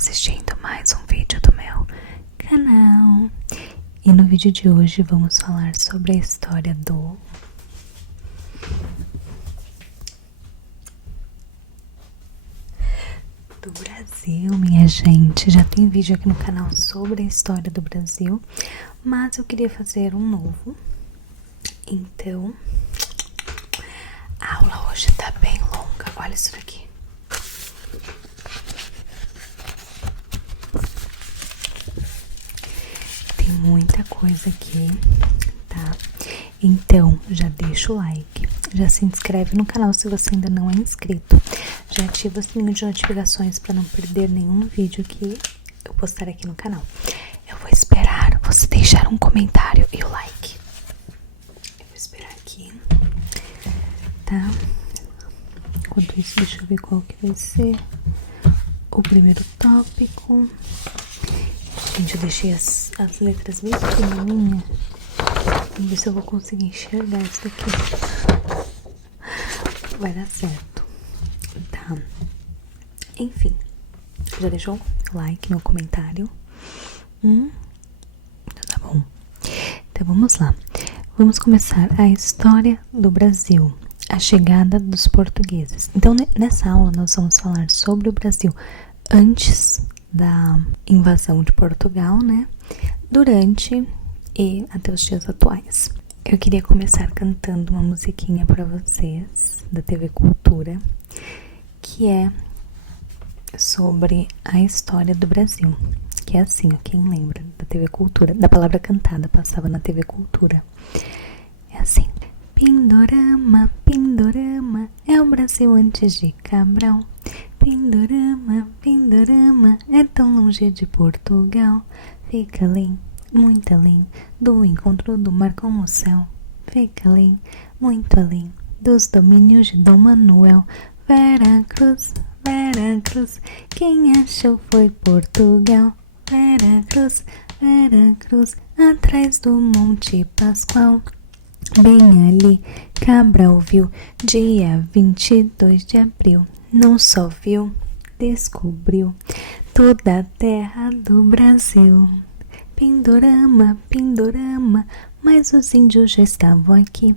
assistindo mais um vídeo do meu canal. E no vídeo de hoje vamos falar sobre a história do Brasil, minha gente. Já tem vídeo aqui no canal sobre a história do Brasil, mas eu queria fazer um novo. Então, a aula hoje tá bem longa. Olha isso daqui. Tem muita coisa aqui, tá? Então, já deixa o like, já se inscreve no canal se você ainda não é inscrito, já ativa o sininho de notificações para não perder nenhum vídeo que eu postar aqui no canal. Eu vou esperar você deixar um comentário e o like. Eu vou esperar aqui, tá? Enquanto isso, deixa eu ver qual que vai ser o primeiro tópico. Gente, eu deixei as letras bem pequenininhas. Vamos ver se eu vou conseguir enxergar isso daqui. Vai dar certo. Tá. Enfim. Já deixou o like, meu comentário? Tá bom. Então vamos lá. Vamos começar a história do Brasil. A chegada dos portugueses. Então nessa aula nós vamos falar sobre o Brasil antes da invasão de Portugal, né? Durante e até os dias atuais. Eu queria começar cantando uma musiquinha para vocês da TV Cultura, que é sobre a história do Brasil. Que é assim, ó, quem lembra da TV Cultura, da palavra cantada, passava na TV Cultura. É assim: Pindorama, Pindorama, é o Brasil antes de Cabral. Pindorama, Pindorama, é tão longe de Portugal. Fica além, muito além, do encontro do mar com o céu. Fica além, muito além, dos domínios de Dom Manuel. Veracruz, Veracruz, quem achou foi Portugal. Veracruz, Veracruz, atrás do Monte Pascoal. Bem ali, Cabral viu, dia 22 de abril. Não só viu, descobriu toda a terra do Brasil. Pindorama, Pindorama, mas os índios já estavam aqui.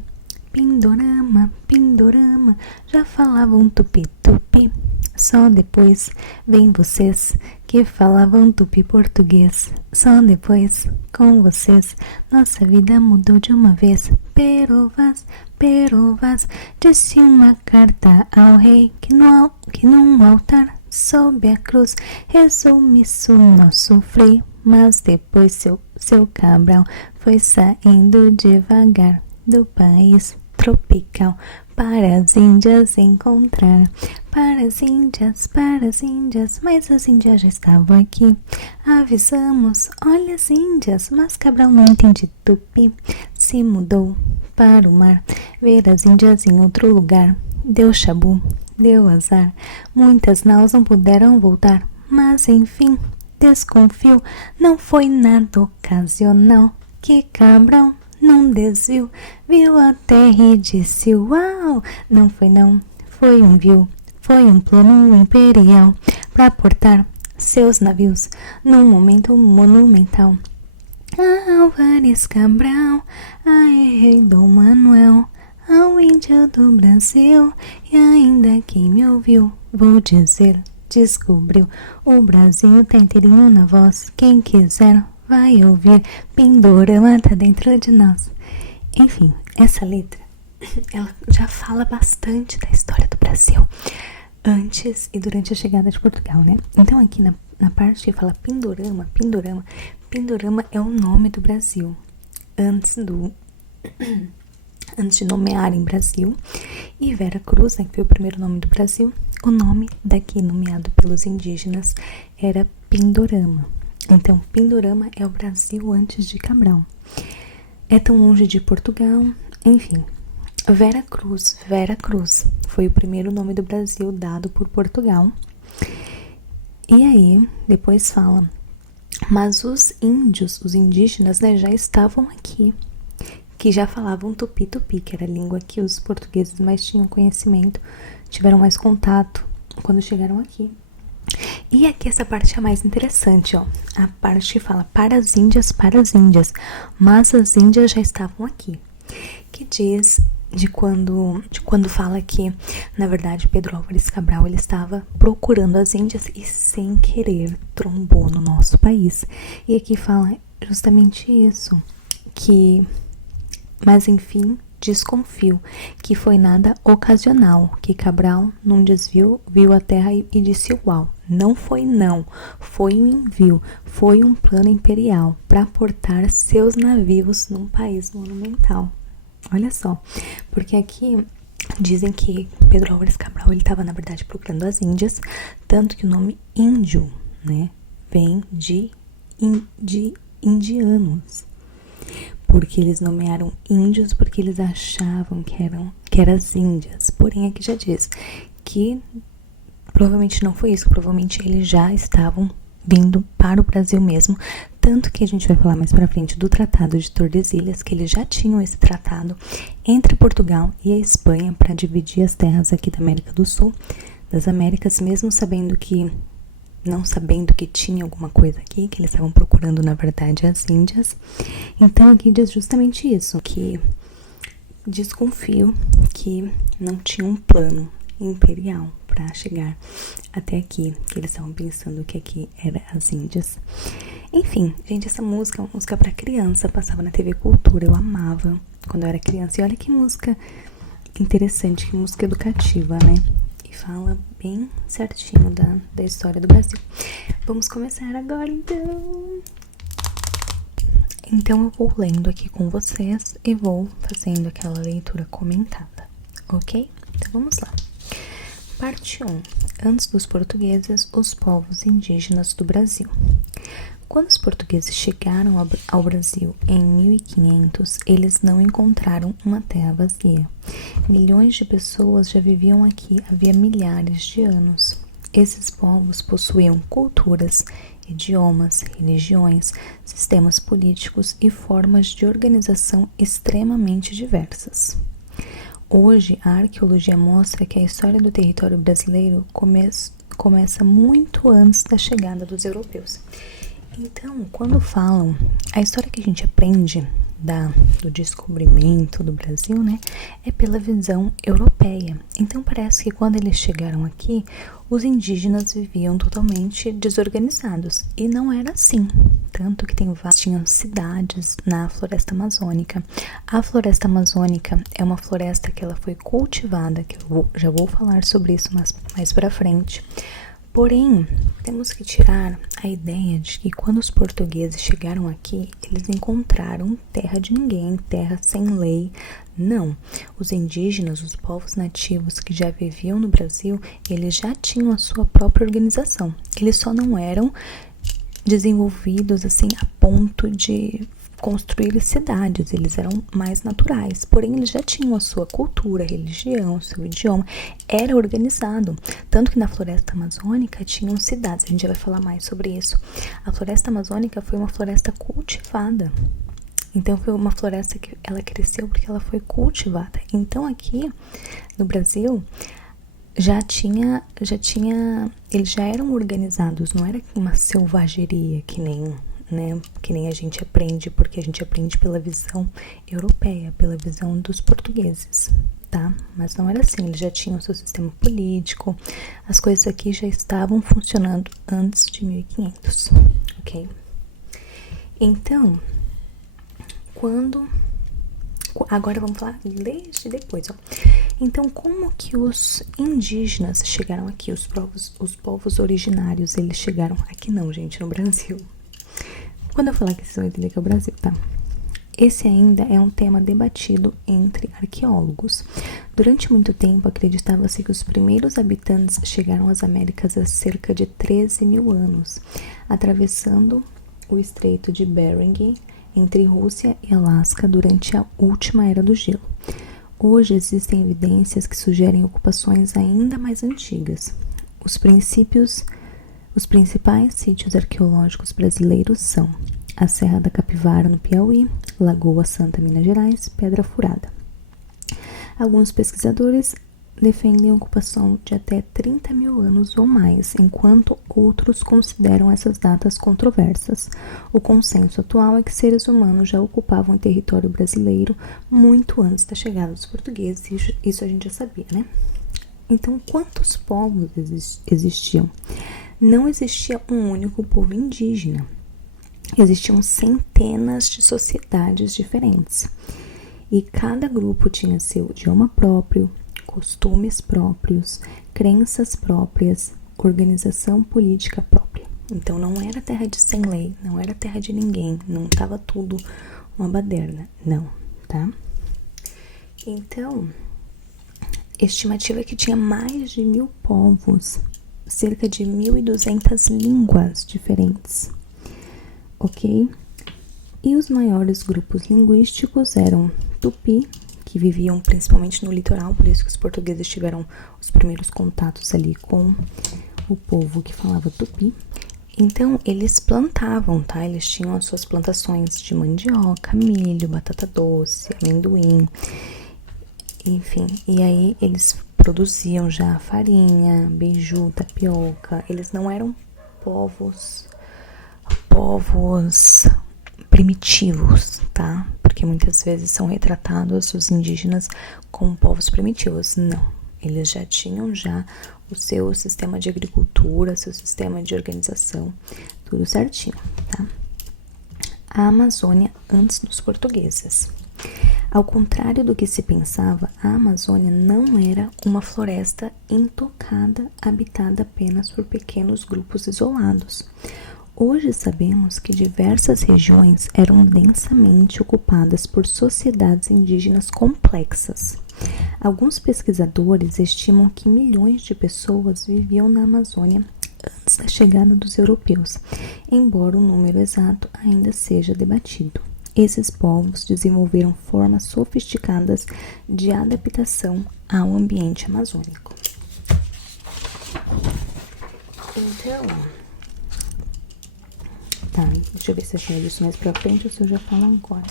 Pindorama, Pindorama, já falavam tupi-tupi. Só depois vem vocês que falavam tupi-português. Só depois, com vocês, nossa vida mudou de uma vez. Perovas, Perovas, disse uma carta ao rei que num altar sob a cruz rezou misso nosso frei. Mas depois seu Cabral foi saindo devagar do país tropical para as Índias encontrar. Para as Índias, mas as Índias já estavam aqui. Avisamos, olha as Índias, mas Cabral não entende tupi. Se mudou para o mar, ver as Índias em outro lugar. Deu chabu, deu azar, muitas naus não puderam voltar. Mas enfim, desconfio, não foi nada ocasional. Que Cabral num desvio viu a terra e disse uau. Não foi não, foi um viu, foi um plano imperial para portar seus navios num momento monumental. Álvares Cabral, rei Dom Manuel, ao índio do Brasil, e ainda quem me ouviu, vou dizer, descobriu, o Brasil tá inteirinho na voz, quem quiser vai ouvir, Pindorama tá dentro de nós. Enfim, essa letra, ela já fala bastante da história do Brasil, antes e durante a chegada de Portugal, né? Então aqui na parte que fala Pindorama, Pindorama, Pindorama é o nome do Brasil, antes de nomearem Brasil. E Veracruz, né, que foi o primeiro nome do Brasil, o nome daqui nomeado pelos indígenas era Pindorama. Então, Pindorama é o Brasil antes de Cabral. É tão longe de Portugal, enfim. Veracruz, Veracruz foi o primeiro nome do Brasil dado por Portugal. E aí, depois fala, mas os índios, os indígenas, né, já estavam aqui, que já falavam tupi-tupi, que era a língua que os portugueses mais tinham conhecimento, tiveram mais contato quando chegaram aqui. E aqui essa parte é a mais interessante, ó. A parte que fala para as Índias, mas as Índias já estavam aqui. Que diz de quando fala que, na verdade, Pedro Álvares Cabral ele estava procurando as Índias e sem querer trombou no nosso país. E aqui fala justamente isso, que, mas enfim, desconfio que foi nada ocasional, que Cabral num desvio viu a terra e disse uau, não foi não, foi um envio, foi um plano imperial para portar seus navios num país monumental. Olha só, porque aqui dizem que Pedro Álvares Cabral ele estava na verdade procurando as Índias, tanto que o nome índio, né, vem de indianos, porque eles nomearam índios porque eles achavam que eram as Índias. Porém aqui já diz que provavelmente não foi isso, provavelmente eles já estavam vindo para o Brasil mesmo, tanto que a gente vai falar mais pra frente do Tratado de Tordesilhas, que eles já tinham esse tratado entre Portugal e a Espanha para dividir as terras aqui da América do Sul, das Américas, mesmo não sabendo que tinha alguma coisa aqui, que eles estavam procurando na verdade as Índias. Então aqui diz justamente isso, que desconfio que não tinha um plano imperial para chegar até aqui, que eles estavam pensando que aqui era as Índias. Enfim, gente, essa música é uma música para criança, passava na TV Cultura, eu amava quando eu era criança. E olha que música interessante, que música educativa, né? E fala bem certinho da história do Brasil. Vamos começar agora, então. Então eu vou lendo aqui com vocês e vou fazendo aquela leitura comentada, ok? Então vamos lá. Parte 1. Antes dos portugueses, os povos indígenas do Brasil. Quando os portugueses chegaram ao Brasil em 1500, eles não encontraram uma terra vazia. Milhões de pessoas já viviam aqui havia milhares de anos. Esses povos possuíam culturas, idiomas, religiões, sistemas políticos e formas de organização extremamente diversas. Hoje, a arqueologia mostra que a história do território brasileiro começa muito antes da chegada dos europeus. Então, quando falam, a história que a gente aprende do descobrimento do Brasil, né, é pela visão europeia. Então, parece que quando eles chegaram aqui, os indígenas viviam totalmente desorganizados. E não era assim. Tanto que tinham cidades na floresta amazônica. A floresta amazônica é uma floresta que ela foi cultivada, que já vou falar sobre isso mais pra frente. Porém, temos que tirar a ideia de que quando os portugueses chegaram aqui, eles encontraram terra de ninguém, terra sem lei. Não, os indígenas, os povos nativos que já viviam no Brasil, eles já tinham a sua própria organização. Eles só não eram desenvolvidos assim a ponto de construir cidades, eles eram mais naturais, porém eles já tinham a sua cultura, religião, seu idioma, era organizado, tanto que na floresta amazônica tinham cidades, a gente já vai falar mais sobre isso. A floresta amazônica foi uma floresta cultivada, então foi uma floresta que ela cresceu porque ela foi cultivada. Então aqui no Brasil eles já eram organizados, não era uma selvageria que nem a gente aprende, porque a gente aprende pela visão europeia, pela visão dos portugueses, tá? Mas não era assim, eles já tinham seu sistema político, as coisas aqui já estavam funcionando antes de 1500, ok? Então, agora vamos falar desde depois, ó. Então, como que os indígenas chegaram aqui, os povos originários, eles chegaram aqui não, gente, no Brasil. Quando eu falar que vocês vão entender que é o Brasil, tá? Esse ainda é um tema debatido entre arqueólogos. Durante muito tempo, acreditava-se que os primeiros habitantes chegaram às Américas há cerca de 13 mil anos, atravessando o Estreito de Bering entre Rússia e Alasca durante a última era do gelo. Hoje existem evidências que sugerem ocupações ainda mais antigas. Os principais sítios arqueológicos brasileiros são a Serra da Capivara, no Piauí, Lagoa Santa, Minas Gerais, Pedra Furada. Alguns pesquisadores defendem a ocupação de até 30 mil anos ou mais, enquanto outros consideram essas datas controversas. O consenso atual é que seres humanos já ocupavam o território brasileiro muito antes da chegada dos portugueses, isso a gente já sabia, né? Então, quantos povos existiam? Não existia um único povo indígena. Existiam centenas de sociedades diferentes. E cada grupo tinha seu idioma próprio, costumes próprios, crenças próprias, organização política própria. Então não era terra de sem lei, não era terra de ninguém, não estava tudo uma baderna, não, tá? Então, estimativa é que tinha mais de 1000 povos, cerca de 1.200 línguas diferentes, ok? E os maiores grupos linguísticos eram Tupi, que viviam principalmente no litoral, por isso que os portugueses tiveram os primeiros contatos ali com o povo que falava Tupi. Então, eles plantavam, tá? Eles tinham as suas plantações de mandioca, milho, batata doce, amendoim, enfim. E aí, eles produziam já farinha, beiju, tapioca. Eles não eram povos primitivos, tá? Porque muitas vezes são retratados os indígenas como povos primitivos. Não, eles já tinham o seu sistema de agricultura, seu sistema de organização, tudo certinho, tá? A Amazônia antes dos portugueses. Ao contrário do que se pensava, a Amazônia não era uma floresta intocada, habitada apenas por pequenos grupos isolados. Hoje sabemos que diversas regiões eram densamente ocupadas por sociedades indígenas complexas. Alguns pesquisadores estimam que milhões de pessoas viviam na Amazônia antes da chegada dos europeus, embora o número exato ainda seja debatido. Esses povos desenvolveram formas sofisticadas de adaptação ao ambiente amazônico. Então, tá, deixa eu ver se eu falo isso mais pra frente ou se eu já falo agora.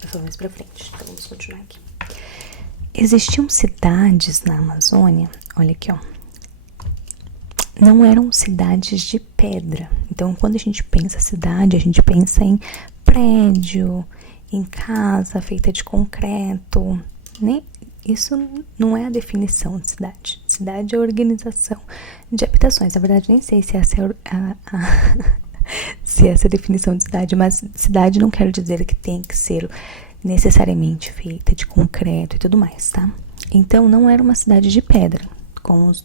Vou falar mais pra frente, então vamos continuar aqui. Existiam cidades na Amazônia, olha aqui, ó. Não eram cidades de pedra. Então, quando a gente pensa cidade, a gente pensa em prédio, em casa feita de concreto, né? Isso não é a definição de cidade. Cidade é a organização de habitações. Na verdade, nem sei se essa é se essa é a definição de cidade, mas cidade não quero dizer que tem que ser necessariamente feita de concreto e tudo mais, tá? Então, não era uma cidade de pedra, como os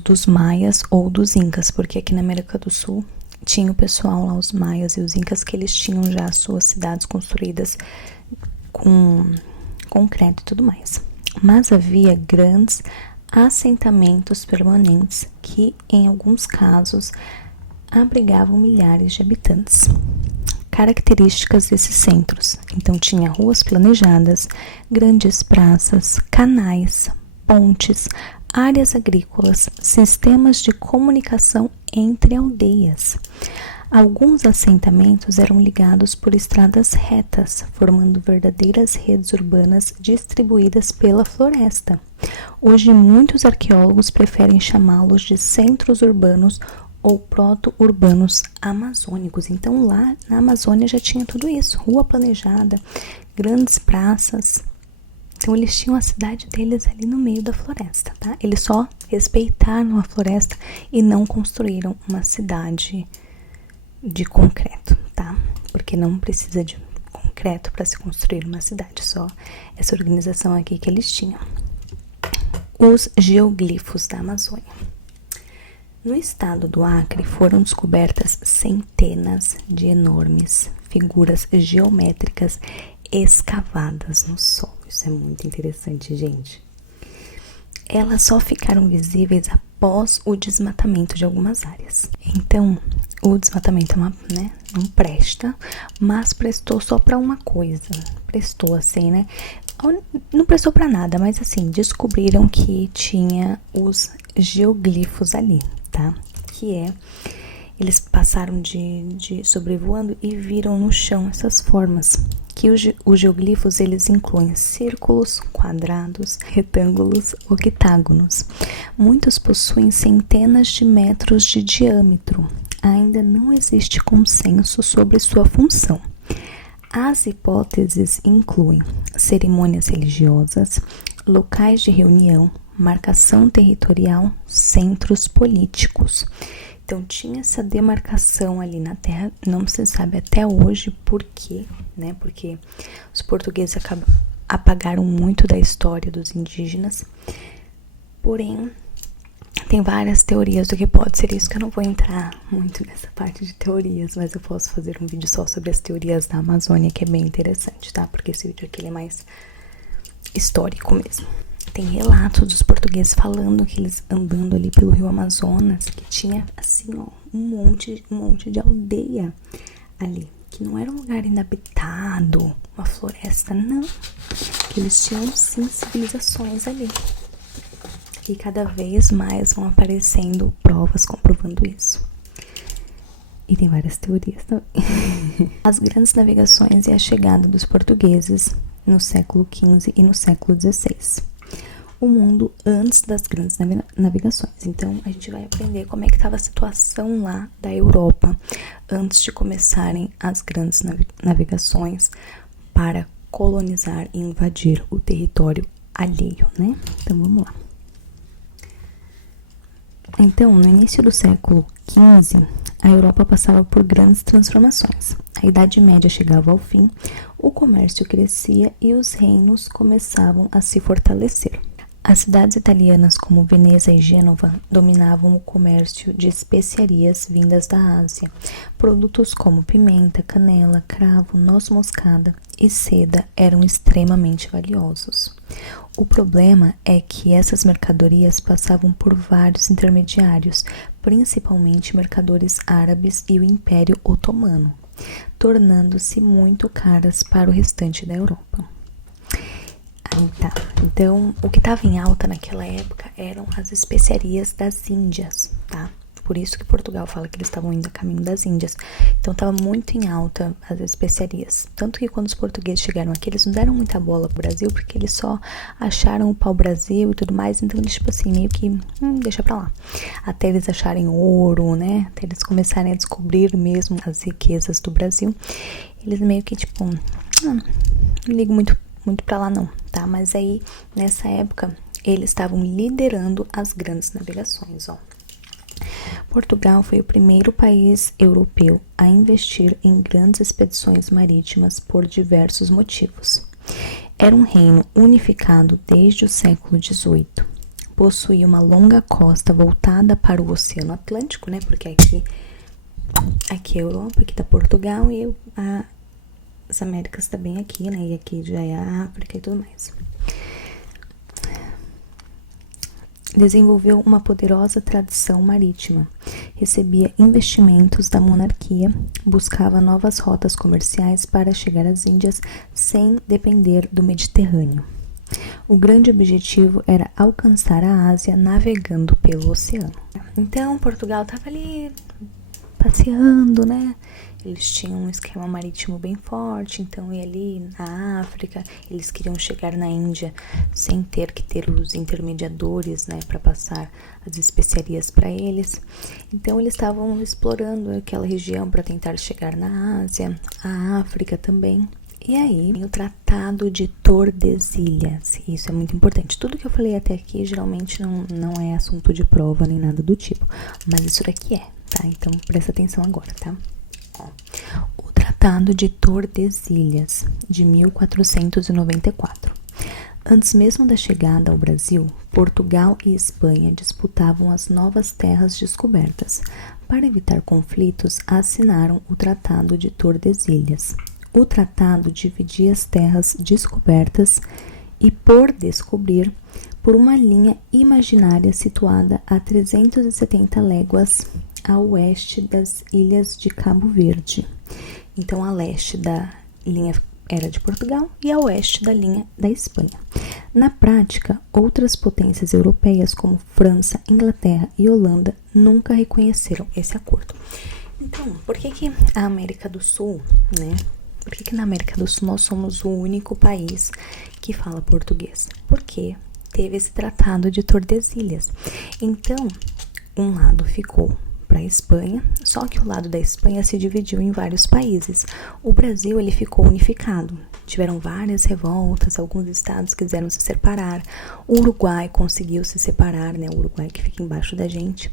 dos maias ou dos incas, porque aqui na América do Sul tinha o pessoal lá, os maias e os incas, que eles tinham já suas cidades construídas com concreto e tudo mais. Mas havia grandes assentamentos permanentes que, em alguns casos, abrigavam milhares de habitantes. Características desses centros. Então, tinha ruas planejadas, grandes praças, canais, pontes, áreas agrícolas, sistemas de comunicação entre aldeias. Alguns assentamentos eram ligados por estradas retas, formando verdadeiras redes urbanas distribuídas pela floresta. Hoje, muitos arqueólogos preferem chamá-los de centros urbanos ou proto-urbanos amazônicos. Então, lá na Amazônia já tinha tudo isso, rua planejada, grandes praças. Então, eles tinham a cidade deles ali no meio da floresta, tá? Eles só respeitaram a floresta e não construíram uma cidade de concreto, tá? Porque não precisa de concreto para se construir uma cidade, só essa organização aqui que eles tinham. Os geoglifos da Amazônia. No estado do Acre foram descobertas centenas de enormes figuras geométricas escavadas no solo. Isso é muito interessante, gente. Elas só ficaram visíveis após o desmatamento de algumas áreas. Então, o desmatamento não presta, mas prestou só para uma coisa. Prestou assim, né? Não prestou para nada, mas assim, descobriram que tinha os geoglifos ali, tá? Que é, eles passaram de sobrevoando e viram no chão essas formas aqui os geoglifos eles incluem círculos, quadrados, retângulos, octágonos. Muitos possuem centenas de metros de diâmetro. Ainda não existe consenso sobre sua função. As hipóteses incluem cerimônias religiosas, locais de reunião, marcação territorial, centros políticos. Então tinha essa demarcação ali na terra, não se sabe até hoje por quê, né? Porque os portugueses apagaram muito da história dos indígenas. Porém, tem várias teorias do que pode ser isso, que eu não vou entrar muito nessa parte de teorias, mas eu posso fazer um vídeo só sobre as teorias da Amazônia, que é bem interessante, tá? Porque esse vídeo aqui ele é mais histórico mesmo. Tem relatos dos portugueses falando que eles andando ali pelo rio Amazonas, que tinha assim, ó, um monte de aldeia ali, que não era um lugar inabitado, uma floresta, não. Que eles tinham sim civilizações ali. E cada vez mais vão aparecendo provas comprovando isso. E tem várias teorias também. As grandes navegações e a chegada dos portugueses no século XV e no século XVI. O mundo antes das grandes navegações. Então, a gente vai aprender como é que estava a situação lá da Europa antes de começarem as grandes navegações para colonizar e invadir o território alheio, né? Então, vamos lá. Então, no início do século XV, a Europa passava por grandes transformações. A Idade Média chegava ao fim, o comércio crescia e os reinos começavam a se fortalecer. As cidades italianas como Veneza e Gênova dominavam o comércio de especiarias vindas da Ásia. Produtos como pimenta, canela, cravo, noz moscada e seda eram extremamente valiosos. O problema é que essas mercadorias passavam por vários intermediários, principalmente mercadores árabes e o Império Otomano, tornando-se muito caras para o restante da Europa. Tá. Então, o que estava em alta naquela época eram as especiarias das Índias, tá? Por isso que Portugal fala que eles estavam indo a caminho das Índias. Então, estava muito em alta as especiarias. Tanto que quando os portugueses chegaram aqui, eles não deram muita bola pro Brasil, porque eles só acharam o pau-brasil e tudo mais. Então, eles, tipo assim, meio que, deixa pra lá. Até eles acharem ouro, né? Até eles começarem a descobrir mesmo as riquezas do Brasil. Eles meio que, tipo, não ligo muito pra lá não, tá? Mas aí, nessa época, eles estavam liderando as grandes navegações, ó. Portugal foi o primeiro país europeu a investir em grandes expedições marítimas por diversos motivos. Era um reino unificado desde o século XVIII. Possuía uma longa costa voltada para o Oceano Atlântico, né? Porque aqui é a Europa, aqui tá Portugal e as Américas tá bem aqui, né? E aqui já é a África e tudo mais. Desenvolveu uma poderosa tradição marítima, recebia investimentos da monarquia, buscava novas rotas comerciais para chegar às Índias sem depender do Mediterrâneo. O grande objetivo era alcançar a Ásia navegando pelo oceano. Então, Portugal estava ali passeando, né? Eles tinham um esquema marítimo bem forte, então ia ali na África, eles queriam chegar na Índia sem ter que ter os intermediadores, né, para passar as especiarias para eles. Então eles estavam explorando aquela região para tentar chegar na Ásia, a África também. E aí, o Tratado de Tordesilhas, isso é muito importante. Tudo que eu falei até aqui geralmente não é assunto de prova nem nada do tipo, mas isso daqui é, tá? Então presta atenção agora, tá? O Tratado de Tordesilhas, de 1494. Antes mesmo da chegada ao Brasil, Portugal e Espanha disputavam as novas terras descobertas. Para evitar conflitos, assinaram o Tratado de Tordesilhas. O tratado dividia as terras descobertas e por descobrir por uma linha imaginária situada a 370 léguas a oeste das ilhas de Cabo Verde. Então, a leste da linha era de Portugal e a oeste da linha da Espanha. Na prática, outras potências europeias como França, Inglaterra e Holanda nunca reconheceram esse acordo. Então, por que a América do Sul, né, Por que na América do Sul nós somos o único país que fala português? Porque teve esse tratado de Tordesilhas. Então, um lado ficou para a Espanha, só que o lado da Espanha se dividiu em vários países. O Brasil, ele ficou unificado. Tiveram várias revoltas, alguns estados quiseram se separar. O Uruguai conseguiu se separar, né? O Uruguai que fica embaixo da gente.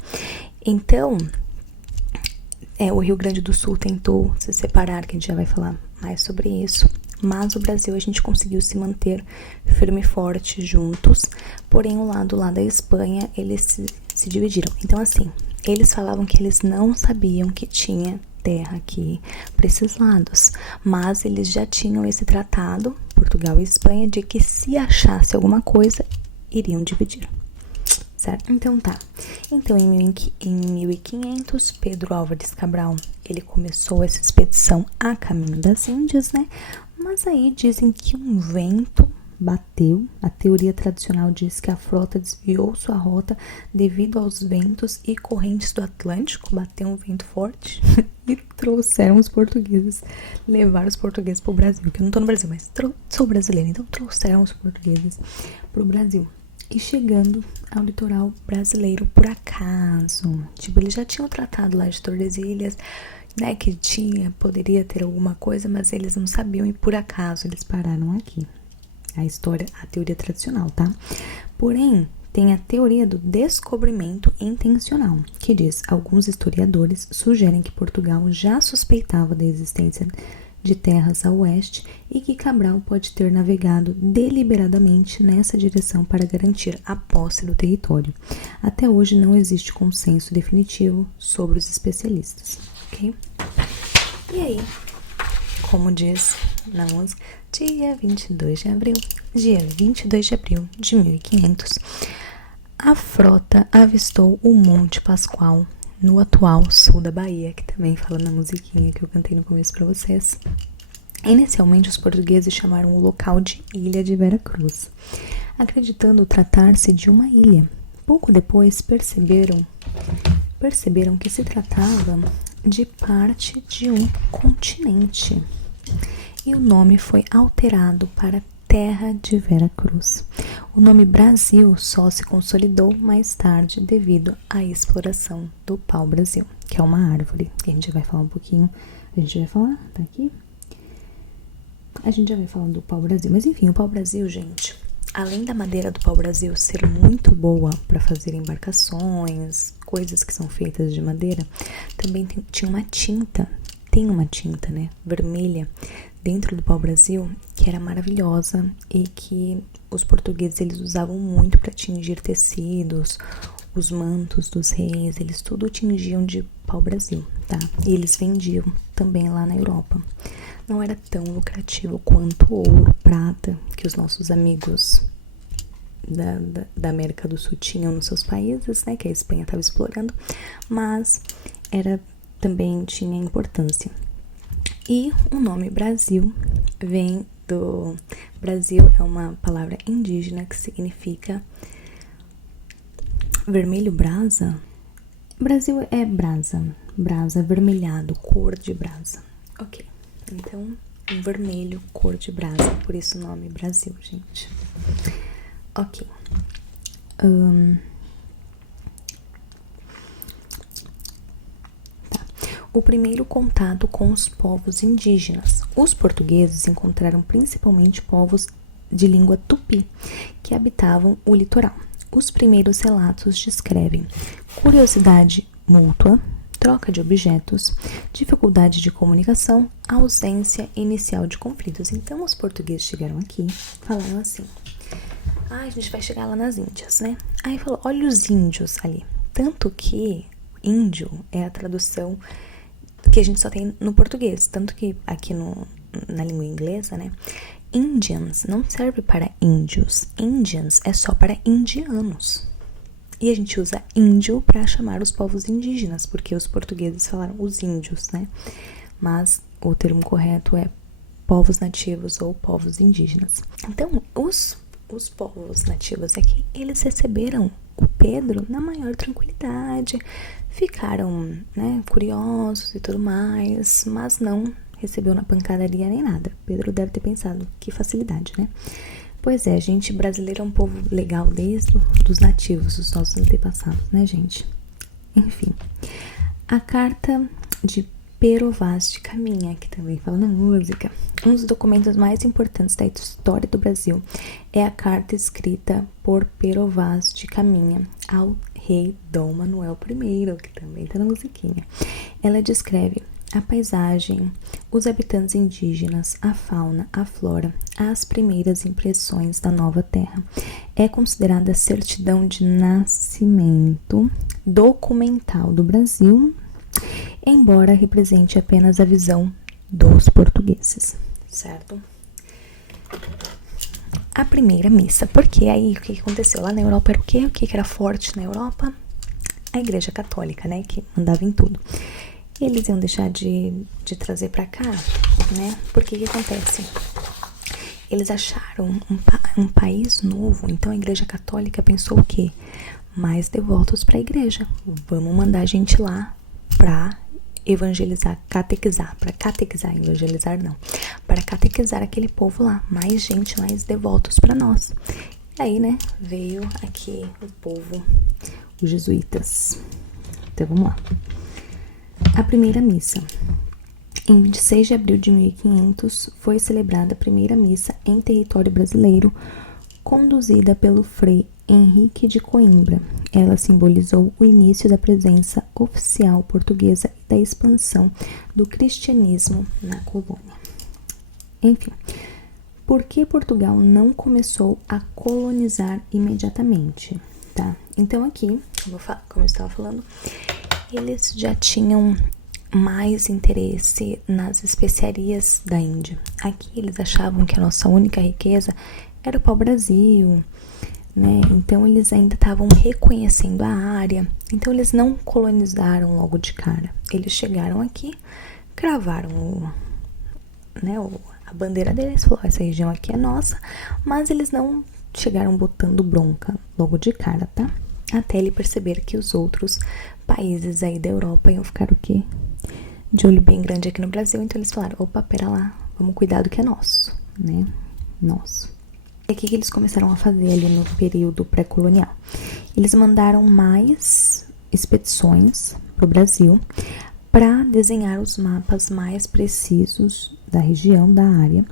Então, o Rio Grande do Sul tentou se separar, que a gente já vai falar mais sobre isso. Mas o Brasil, a gente conseguiu se manter firme e forte juntos. Porém, o lado lá da Espanha, eles se dividiram. Então, assim, eles falavam que eles não sabiam que tinha terra aqui para esses lados. Mas eles já tinham esse tratado, Portugal e Espanha, de que se achasse alguma coisa, iriam dividir. Certo? Então tá. Então em 1500, Pedro Álvares Cabral, ele começou essa expedição a caminho das Índias, né? Mas aí dizem que um vento bateu. A teoria tradicional diz que a frota desviou sua rota devido aos ventos e correntes do Atlântico. Bateu um vento forte e trouxeram os portugueses, levaram os portugueses para o Brasil. Que eu não tô no Brasil, mas sou brasileira, então trouxeram os portugueses para o Brasil. E chegando ao litoral brasileiro por acaso. Tipo, eles já tinham tratado lá de Tordesilhas, né? Que poderia ter alguma coisa, mas eles não sabiam e por acaso eles pararam aqui. A teoria tradicional, tá? Porém, tem a teoria do descobrimento intencional, que diz: alguns historiadores sugerem que Portugal já suspeitava da existência de terras a oeste e que Cabral pode ter navegado deliberadamente nessa direção para garantir a posse do território. Até hoje não existe consenso definitivo sobre os especialistas, ok? E aí, como diz na música, dia 22 de abril de 1500, a frota avistou o Monte Pascoal, no atual sul da Bahia, que também fala na musiquinha que eu cantei no começo para vocês. Inicialmente, os portugueses chamaram o local de Ilha de Vera Cruz, acreditando tratar-se de uma ilha. Pouco depois, perceberam que se tratava de parte de um continente, e o nome foi alterado para Terra de Vera Cruz. O nome Brasil só se consolidou mais tarde devido à exploração do pau-brasil, que é uma árvore, que a gente vai falar um pouquinho. A gente vai falar, tá aqui? A gente já vai falando do pau-brasil, mas enfim, o pau-brasil, gente, além da madeira do pau-brasil ser muito boa para fazer embarcações, coisas que são feitas de madeira, também tem uma tinta, né, vermelha, dentro do pau-brasil, que era maravilhosa e que os portugueses eles usavam muito para tingir tecidos, os mantos dos reis, eles tudo tingiam de pau-brasil, tá? E eles vendiam também lá na Europa. Não era tão lucrativo quanto ouro, prata, que os nossos amigos da América do Sul tinham nos seus países, né? Que a Espanha estava explorando, mas também tinha importância. E o nome Brasil vem do... Brasil é uma palavra indígena que significa vermelho brasa. Brasil é brasa, brasa avermelhado, cor de brasa. Ok, então vermelho, cor de brasa, por isso o nome Brasil, gente. Ok. O primeiro contato com os povos indígenas. Os portugueses encontraram principalmente povos de língua tupi que habitavam o litoral. Os primeiros relatos descrevem curiosidade mútua, troca de objetos, dificuldade de comunicação, ausência inicial de conflitos. Então, os portugueses chegaram aqui, falaram assim: a gente vai chegar lá nas Índias, né? Aí falou: olha os índios ali. Tanto que índio é a tradução que a gente só tem no português, tanto que aqui na língua inglesa, né, Indians não serve para índios, Indians é só para indianos. E a gente usa índio para chamar os povos indígenas, porque os portugueses falaram os índios, né? Mas o termo correto é povos nativos ou povos indígenas. Então, os povos nativos aqui, eles receberam o Pedro na maior tranquilidade, ficaram, né, curiosos e tudo mais, mas não recebeu na pancadaria nem nada. Pedro deve ter pensado, que facilidade, né? Pois é, gente, brasileiro é um povo legal desde os nativos, os nossos antepassados, né, gente? Enfim, a carta de Pero Vaz de Caminha, que também fala na música. Um dos documentos mais importantes da história do Brasil é a carta escrita por Pero Vaz de Caminha ao rei Dom Manuel I, que também tá na musiquinha. Ela descreve a paisagem, os habitantes indígenas, a fauna, a flora, as primeiras impressões da nova terra. É considerada a certidão de nascimento documental do Brasil, embora represente apenas a visão dos portugueses, certo? A primeira missa, porque aí o que aconteceu? Lá na Europa era o quê? O que era forte na Europa? A Igreja Católica, né? Que mandava em tudo. Eles iam deixar de trazer pra cá, né? Porque o que acontece? Eles acharam um país novo, então a Igreja Católica pensou o quê? Mais devotos pra igreja. Vamos mandar gente lá pra evangelizar, catequizar, evangelizar não, para catequizar aquele povo lá, mais gente, mais devotos para nós. E aí, né, veio aqui o povo, os jesuítas. Então vamos lá. A primeira missa. Em 26 de abril de 1500 foi celebrada a primeira missa em território brasileiro, conduzida pelo Frei Henrique de Coimbra. Ela simbolizou o início da presença oficial portuguesa e da expansão do cristianismo na colônia. Enfim, por que Portugal não começou a colonizar imediatamente? Tá? Então aqui, como eu estava falando, eles já tinham mais interesse nas especiarias da Índia. Aqui eles achavam que a nossa única riqueza era o pau-brasil, né? Então eles ainda estavam reconhecendo a área, então eles não colonizaram logo de cara. Eles chegaram aqui, cravaram a bandeira deles, falaram, essa região aqui é nossa, mas eles não chegaram botando bronca logo de cara, tá? Até ele perceber que os outros países aí da Europa iam ficar o quê? De olho bem grande aqui no Brasil, então eles falaram, opa, pera lá, vamos cuidar do que é nosso, né? Nosso. E o que eles começaram a fazer ali no período pré-colonial? Eles mandaram mais expedições para o Brasil para desenhar os mapas mais precisos da região, da área,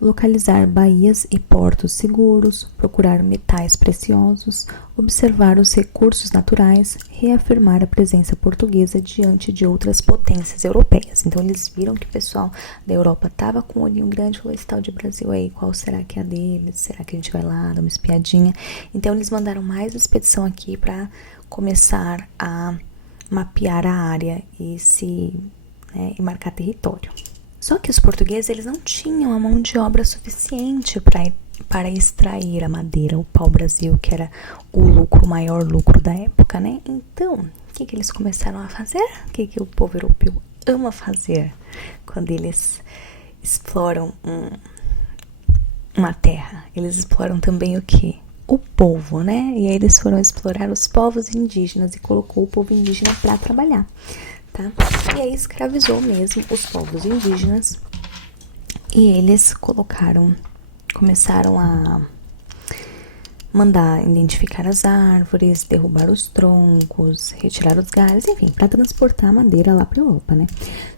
localizar baías e portos seguros, procurar metais preciosos, observar os recursos naturais, reafirmar a presença portuguesa diante de outras potências europeias. Então eles viram que o pessoal da Europa estava com um olhinho grande, falou, esse tal de Brasil aí, qual será que é a deles? Será que a gente vai lá, dar uma espiadinha? Então eles mandaram mais expedição aqui para começar a mapear a área e e marcar território. Só que os portugueses, eles não tinham a mão de obra suficiente para extrair a madeira, o pau-brasil, que era o maior lucro da época, né? Então, o que eles começaram a fazer? O que o povo europeu ama fazer quando eles exploram uma terra? Eles exploram também o quê? O povo, né? E aí eles foram explorar os povos indígenas e colocou o povo indígena para trabalhar, tá? E aí escravizou mesmo os povos indígenas e eles começaram a mandar identificar as árvores, derrubar os troncos, retirar os galhos, enfim, para transportar a madeira lá para a Europa, né?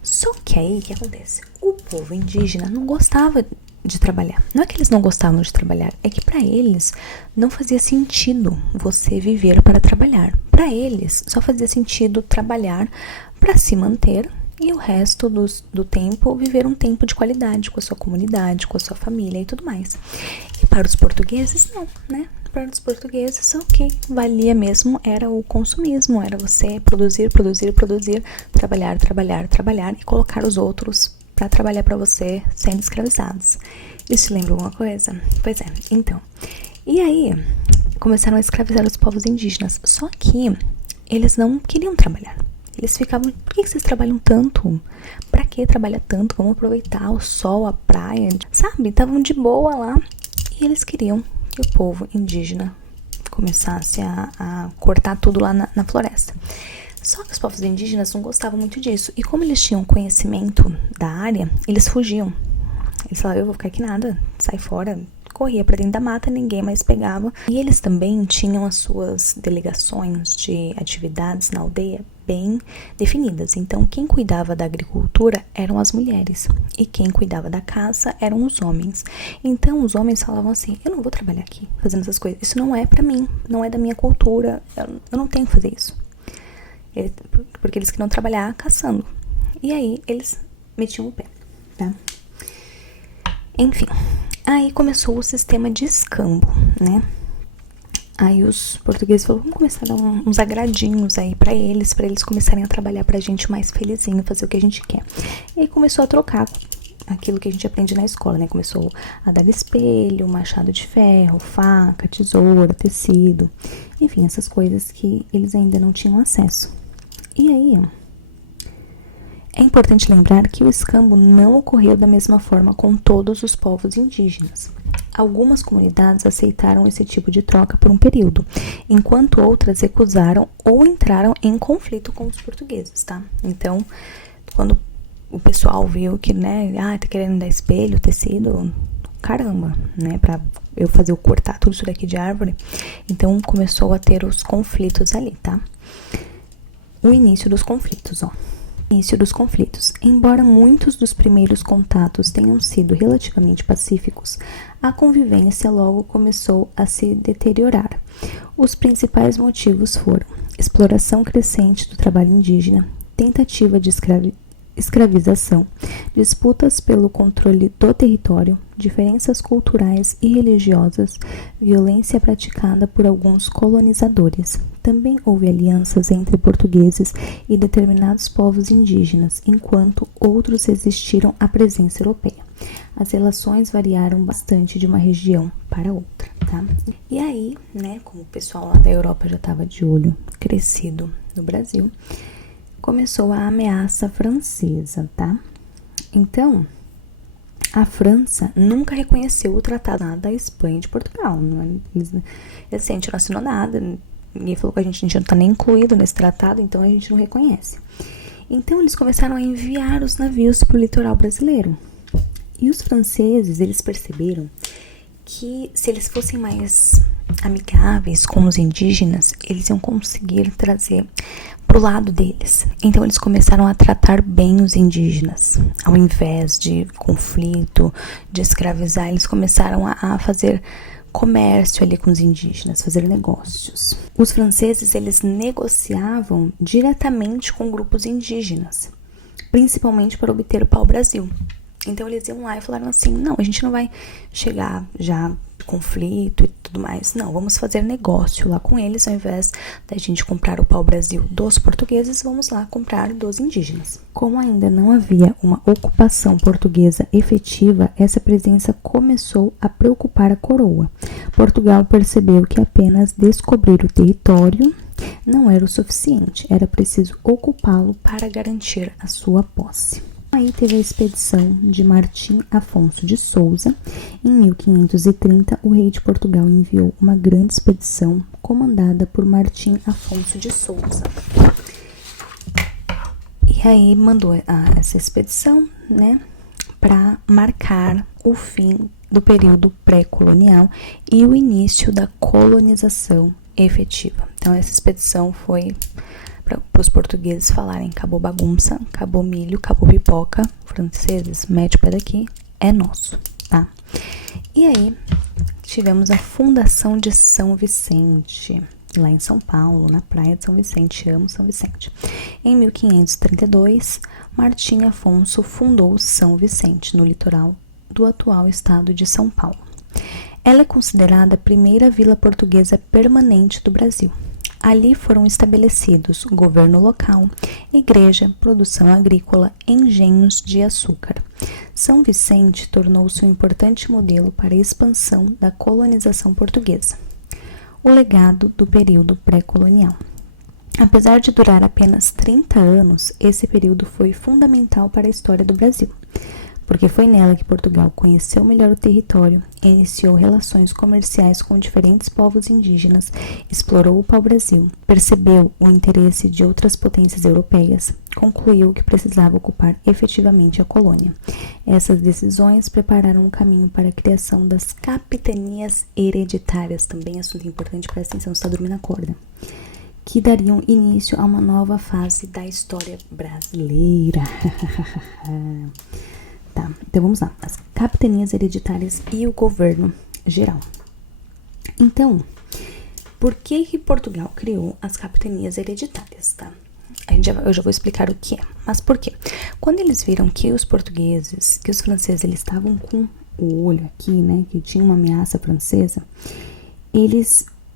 Só que aí, o que acontece? O povo indígena não gostava de trabalhar. Não é que eles não gostavam de trabalhar, é que para eles não fazia sentido você viver para trabalhar. Para eles só fazia sentido trabalhar para se manter e o resto do tempo viver um tempo de qualidade com a sua comunidade, com a sua família e tudo mais. E para os portugueses não, né? Para os portugueses o que valia mesmo era o consumismo, era você produzir, trabalhar e colocar os outros para trabalhar para você sendo escravizados. Isso te lembra alguma coisa? Pois é, então. E aí, começaram a escravizar os povos indígenas. Só que eles não queriam trabalhar. Eles ficavam, por que vocês trabalham tanto? Pra que trabalhar tanto? Vamos aproveitar o sol, a praia, sabe? Estavam de boa lá. E eles queriam que o povo indígena começasse a cortar tudo lá na floresta. Só que os povos indígenas não gostavam muito disso. E como eles tinham conhecimento da área, eles fugiam. Eles falavam, eu vou ficar aqui nada, sai fora. Corria para dentro da mata, ninguém mais pegava. E eles também tinham as suas delegações de atividades na aldeia bem definidas. Então, quem cuidava da agricultura eram as mulheres e quem cuidava da caça eram os homens. Então, os homens falavam assim, eu não vou trabalhar aqui fazendo essas coisas. Isso não é para mim, não é da minha cultura, eu não tenho que fazer isso. Porque eles queriam trabalhar caçando. E aí, eles metiam o pé, tá? Enfim, aí começou o sistema de escambo, né? Aí os portugueses falaram, vamos começar a dar uns agradinhos aí pra eles começarem a trabalhar pra gente mais felizinho, fazer o que a gente quer. E aí começou a trocar aquilo que a gente aprende na escola, né? Começou a dar espelho, machado de ferro, faca, tesoura, tecido, enfim, essas coisas que eles ainda não tinham acesso. E aí, é importante lembrar que o escambo não ocorreu da mesma forma com todos os povos indígenas. Algumas comunidades aceitaram esse tipo de troca por um período, enquanto outras recusaram ou entraram em conflito com os portugueses, tá? Então, quando o pessoal viu que, né, tá querendo dar espelho, tecido, caramba, né, pra eu cortar tudo isso daqui de árvore, então começou a ter os conflitos ali, tá? O início dos conflitos, Início dos conflitos. Embora muitos dos primeiros contatos tenham sido relativamente pacíficos, a convivência logo começou a se deteriorar. Os principais motivos foram exploração crescente do trabalho indígena, tentativa de escravização, disputas pelo controle do território, diferenças culturais e religiosas, violência praticada por alguns colonizadores. Também houve alianças entre portugueses e determinados povos indígenas, enquanto outros resistiram à presença europeia. As relações variaram bastante de uma região para outra, tá? E aí, né, como o pessoal lá da Europa já estava de olho crescido no Brasil, começou a ameaça francesa, tá? Então, a França nunca reconheceu o tratado da Espanha e de Portugal. A gente não assinou nada, ninguém falou que a gente não está nem incluído nesse tratado, então a gente não reconhece. Então, eles começaram a enviar os navios para o litoral brasileiro. E os franceses, eles perceberam que se eles fossem mais amigáveis com os indígenas, eles iam conseguir trazer pro lado deles. Então eles começaram a tratar bem os indígenas. Ao invés de conflito, de escravizar, eles começaram a fazer comércio ali com os indígenas, fazer negócios. Os franceses, eles negociavam diretamente com grupos indígenas, principalmente para obter o pau-brasil. Então eles iam lá e falaram assim, não, a gente não vai chegar já conflito e tudo mais, não, vamos fazer negócio lá com eles, ao invés da gente comprar o pau-brasil dos portugueses, vamos lá comprar dos indígenas. Como ainda não havia uma ocupação portuguesa efetiva, essa presença começou a preocupar a coroa. Portugal percebeu que apenas descobrir o território não era o suficiente, era preciso ocupá-lo para garantir a sua posse. Aí teve a expedição de Martim Afonso de Souza. Em 1530, o rei de Portugal enviou uma grande expedição comandada por Martim Afonso de Souza. E aí mandou essa expedição, né, para marcar o fim do período pré-colonial e o início da colonização efetiva. Então essa expedição foi para os portugueses falarem, acabou bagunça, acabou milho, acabou pipoca, franceses, mete o pé daqui, é nosso, tá? E aí, tivemos a fundação de São Vicente, lá em São Paulo, na praia de São Vicente, amo São Vicente. Em 1532, Martim Afonso fundou São Vicente, no litoral do atual estado de São Paulo. Ela é considerada a primeira vila portuguesa permanente do Brasil. Ali foram estabelecidos governo local, igreja, produção agrícola, engenhos de açúcar. São Vicente tornou-se um importante modelo para a expansão da colonização portuguesa. O legado do período pré-colonial. Apesar de durar apenas 30 anos, esse período foi fundamental para a história do Brasil. porque foi nela que Portugal conheceu melhor o território, iniciou relações comerciais com diferentes povos indígenas, explorou o pau-brasil, percebeu o interesse de outras potências europeias, concluiu que precisava ocupar efetivamente a colônia. Essas decisões prepararam o caminho para a criação das capitanias hereditárias, também assunto importante, presta atenção, você está dormindo na corda, que dariam início a uma nova fase da história brasileira. Tá, então vamos lá. As capitanias hereditárias e o governo geral. Então, por que Portugal criou as capitanias hereditárias, tá? Eu já vou explicar o que é. Mas por quê? Quando eles viram que os portugueses, que os franceses, eles estavam com o olho aqui, né? Que tinha uma ameaça francesa,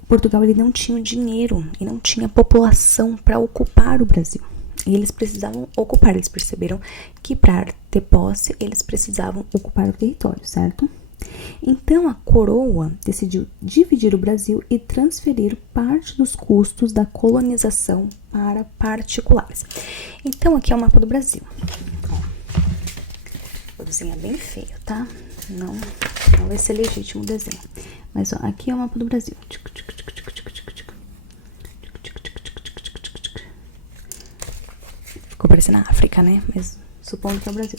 Portugal ele não tinha o dinheiro e não tinha população para ocupar o Brasil. E eles precisavam ocupar, eles perceberam que para ter posse, eles precisavam ocupar o território, certo? Então a coroa decidiu dividir o Brasil e transferir parte dos custos da colonização para particulares. Então aqui é o mapa do Brasil. Ó, vou desenhar bem feio, tá? Não vai ser legítimo o desenho. Mas ó, aqui é o mapa do Brasil. Ficou parecendo a África, né? Mas supondo que é o Brasil.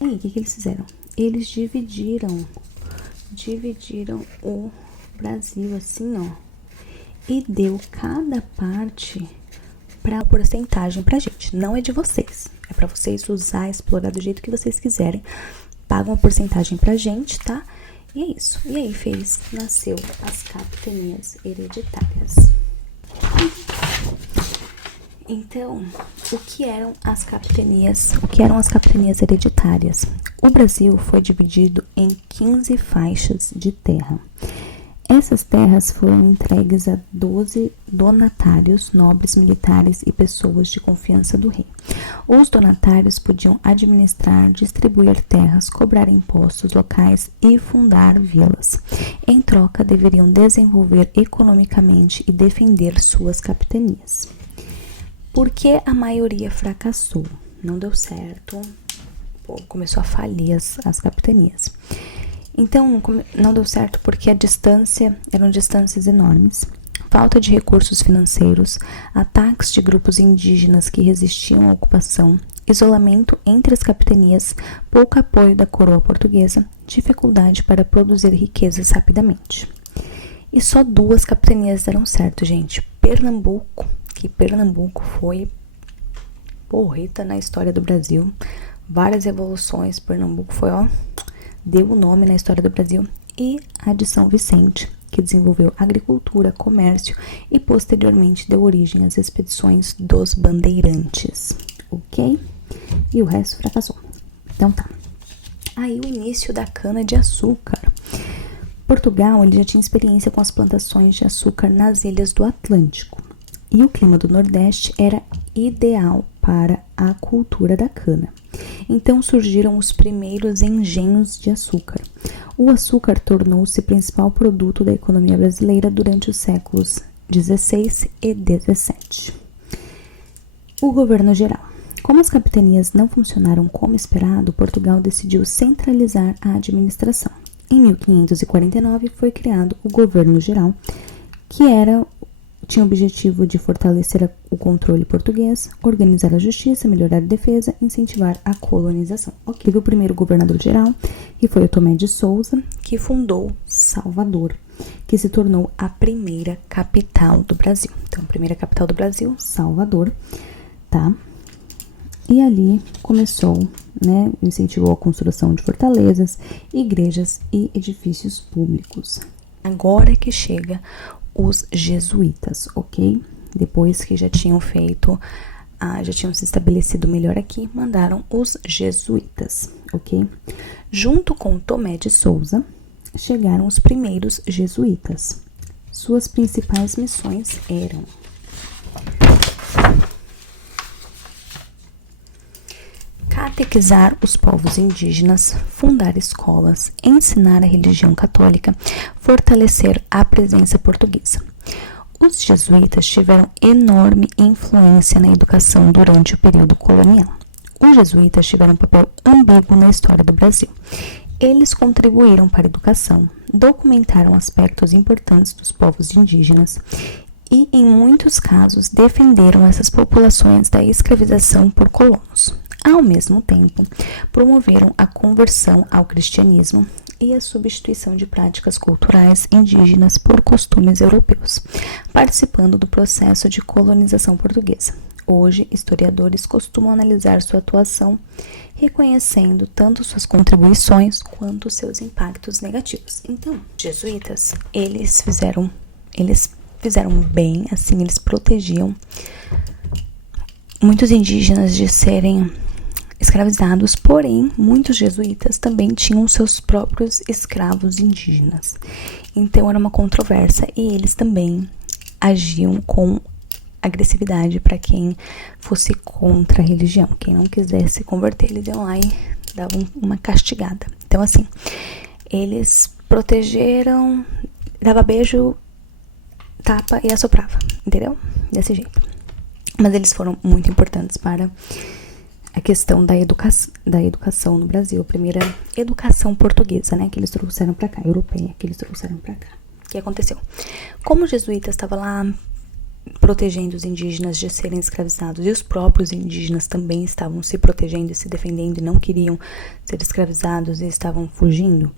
E aí, o que eles fizeram? Eles dividiram o Brasil assim, ó. E deu cada parte pra porcentagem pra gente. Não é de vocês. É pra vocês usar, explorar do jeito que vocês quiserem. Pagam a porcentagem pra gente, tá? E é isso. E aí nasceu as capitanias hereditárias. Então, o que eram as capitanias hereditárias? O Brasil foi dividido em 15 faixas de terra. Essas terras foram entregues a 12 donatários, nobres, militares e pessoas de confiança do rei. Os donatários podiam administrar, distribuir terras, cobrar impostos locais e fundar vilas. Em troca, deveriam desenvolver economicamente e defender suas capitanias. Por que a maioria fracassou? Não deu certo, começou a falir as capitanias. Então, não deu certo porque eram distâncias enormes, falta de recursos financeiros, ataques de grupos indígenas que resistiam à ocupação, isolamento entre as capitanias, pouco apoio da coroa portuguesa, dificuldade para produzir riquezas rapidamente. E só 2 capitanias deram certo, gente. Pernambuco foi porreta na história do Brasil, várias revoluções, Pernambuco foi, deu o nome na história do Brasil, e a de São Vicente, que desenvolveu agricultura, comércio e posteriormente deu origem às expedições dos bandeirantes, ok? E o resto fracassou. Então tá. Aí o início da cana-de-açúcar. Portugal ele já tinha experiência com as plantações de açúcar nas ilhas do Atlântico. E o clima do Nordeste era ideal para a cultura da cana. Então surgiram os primeiros engenhos de açúcar. O açúcar tornou-se principal produto da economia brasileira durante os séculos 16 e 17. O governo geral. Como as capitanias não funcionaram como esperado, Portugal decidiu centralizar a administração. Em 1549 foi criado o governo geral, que tinha o objetivo de fortalecer o controle português, organizar a justiça, melhorar a defesa, incentivar a colonização. Teve o primeiro governador-geral, que foi o Tomé de Souza, que fundou Salvador, que se tornou a primeira capital do Brasil. Então, a primeira capital do Brasil, Salvador, tá? E ali começou, né, incentivou a construção de fortalezas, igrejas e edifícios públicos. Agora que chega os jesuítas, ok? Depois que já tinham se estabelecido melhor aqui, mandaram os jesuítas, ok? Junto com Tomé de Souza, chegaram os primeiros jesuítas. Suas principais missões eram catequizar os povos indígenas, fundar escolas, ensinar a religião católica, fortalecer a presença portuguesa. Os jesuítas tiveram enorme influência na educação durante o período colonial. Os jesuítas tiveram um papel ambíguo na história do Brasil. Eles contribuíram para a educação, documentaram aspectos importantes dos povos indígenas e, em muitos casos, defenderam essas populações da escravização por colonos. Ao mesmo tempo, promoveram a conversão ao cristianismo e a substituição de práticas culturais indígenas por costumes europeus, participando do processo de colonização portuguesa. Hoje, historiadores costumam analisar sua atuação, reconhecendo tanto suas contribuições quanto seus impactos negativos. Então, os jesuítas, eles fizeram bem, assim, eles protegiam muitos indígenas de serem escravizados, porém, muitos jesuítas também tinham seus próprios escravos indígenas. Então, era uma controvérsia e eles também agiam com agressividade para quem fosse contra a religião. Quem não quisesse se converter, eles iam lá e davam uma castigada. Então, assim, eles protegeram, dava beijo, tapa e assoprava, entendeu? Desse jeito. Mas eles foram muito importantes para a questão da educação no Brasil. A primeira educação portuguesa, né, que eles trouxeram para cá, europeia, que eles trouxeram para cá. O que aconteceu? Como os jesuítas estavam lá protegendo os indígenas de serem escravizados, e os próprios indígenas também estavam se protegendo e se defendendo e não queriam ser escravizados e estavam fugindo.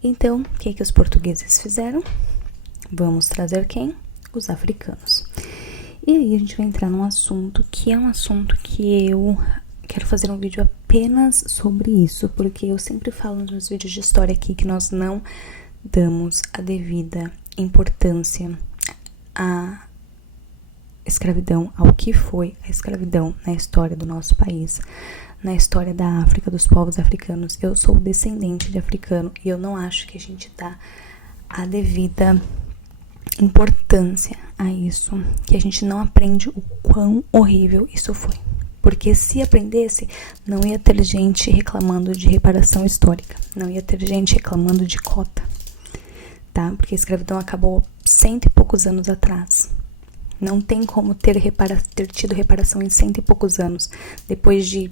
Então, o que os portugueses fizeram? Vamos trazer quem? Os africanos. E aí a gente vai entrar num assunto que é um assunto que eu quero fazer um vídeo apenas sobre isso, porque eu sempre falo nos meus vídeos de história aqui que nós não damos a devida importância à escravidão, ao que foi a escravidão na história do nosso país, na história da África, dos povos africanos. Eu sou descendente de africano e eu não acho que a gente dá a devida importância a isso, que a gente não aprende o quão horrível isso foi. Porque se aprendesse, não ia ter gente reclamando de reparação histórica, não ia ter gente reclamando de cota, tá? Porque a escravidão acabou 100 e poucos anos atrás. Não tem como ter tido reparação em 100 e poucos anos, depois de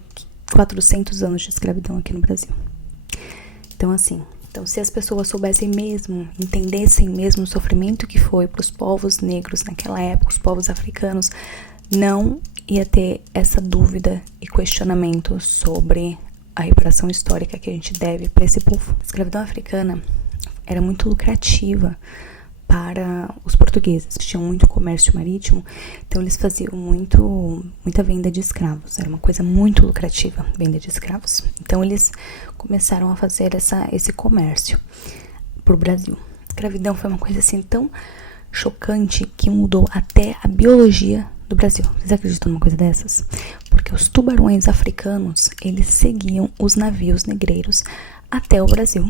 400 anos de escravidão aqui no Brasil. Então, assim, se as pessoas soubessem mesmo, entendessem mesmo o sofrimento que foi para os povos negros naquela época, os povos africanos, não ia ter essa dúvida e questionamento sobre a reparação histórica que a gente deve para esse povo. A escravidão africana era muito lucrativa para os portugueses, que tinham muito comércio marítimo, então eles faziam muita venda de escravos, era uma coisa muito lucrativa, venda de escravos. Então eles começaram a fazer esse comércio para o Brasil. A escravidão foi uma coisa assim tão chocante que mudou até a biologia do Brasil. Vocês acreditam numa coisa dessas? Porque os tubarões africanos, eles seguiam os navios negreiros até o Brasil,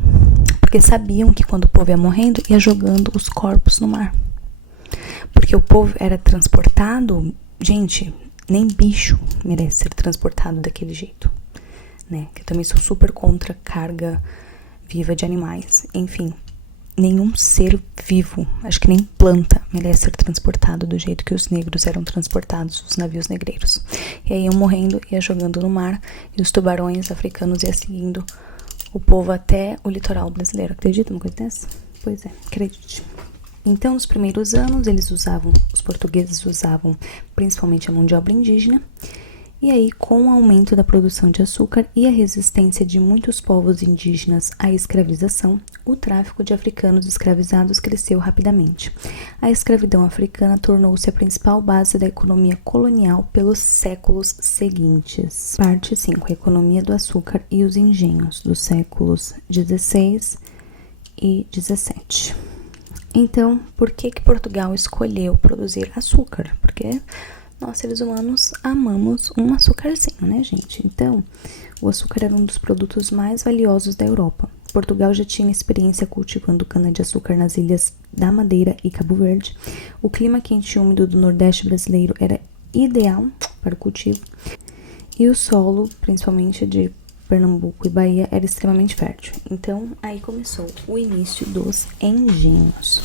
porque sabiam que quando o povo ia morrendo, ia jogando os corpos no mar. Porque o povo era transportado, gente, nem bicho merece ser transportado daquele jeito, né? Que eu também sou super contra carga viva de animais. Enfim, nenhum ser vivo, acho que nem planta, merece ser transportado do jeito que os negros eram transportados, os navios negreiros. E aí iam morrendo, ia jogando no mar, e os tubarões africanos iam seguindo o povo até o litoral brasileiro. Acredita numa coisa dessa? Pois é, acredite. Então, nos primeiros anos, os portugueses usavam principalmente a mão de obra indígena, e aí, com o aumento da produção de açúcar e a resistência de muitos povos indígenas à escravização, o tráfico de africanos escravizados cresceu rapidamente. A escravidão africana tornou-se a principal base da economia colonial pelos séculos seguintes. Parte 5. A economia do açúcar e os engenhos, dos séculos 16 e 17. Então, por que Portugal escolheu produzir açúcar? Porque nós, seres humanos, amamos um açúcarzinho, né, gente? Então, o açúcar era um dos produtos mais valiosos da Europa. Portugal já tinha experiência cultivando cana-de-açúcar nas ilhas da Madeira e Cabo Verde. O clima quente e úmido do Nordeste brasileiro era ideal para o cultivo. E o solo, principalmente de Pernambuco e Bahia, era extremamente fértil. Então, aí começou o início dos engenhos.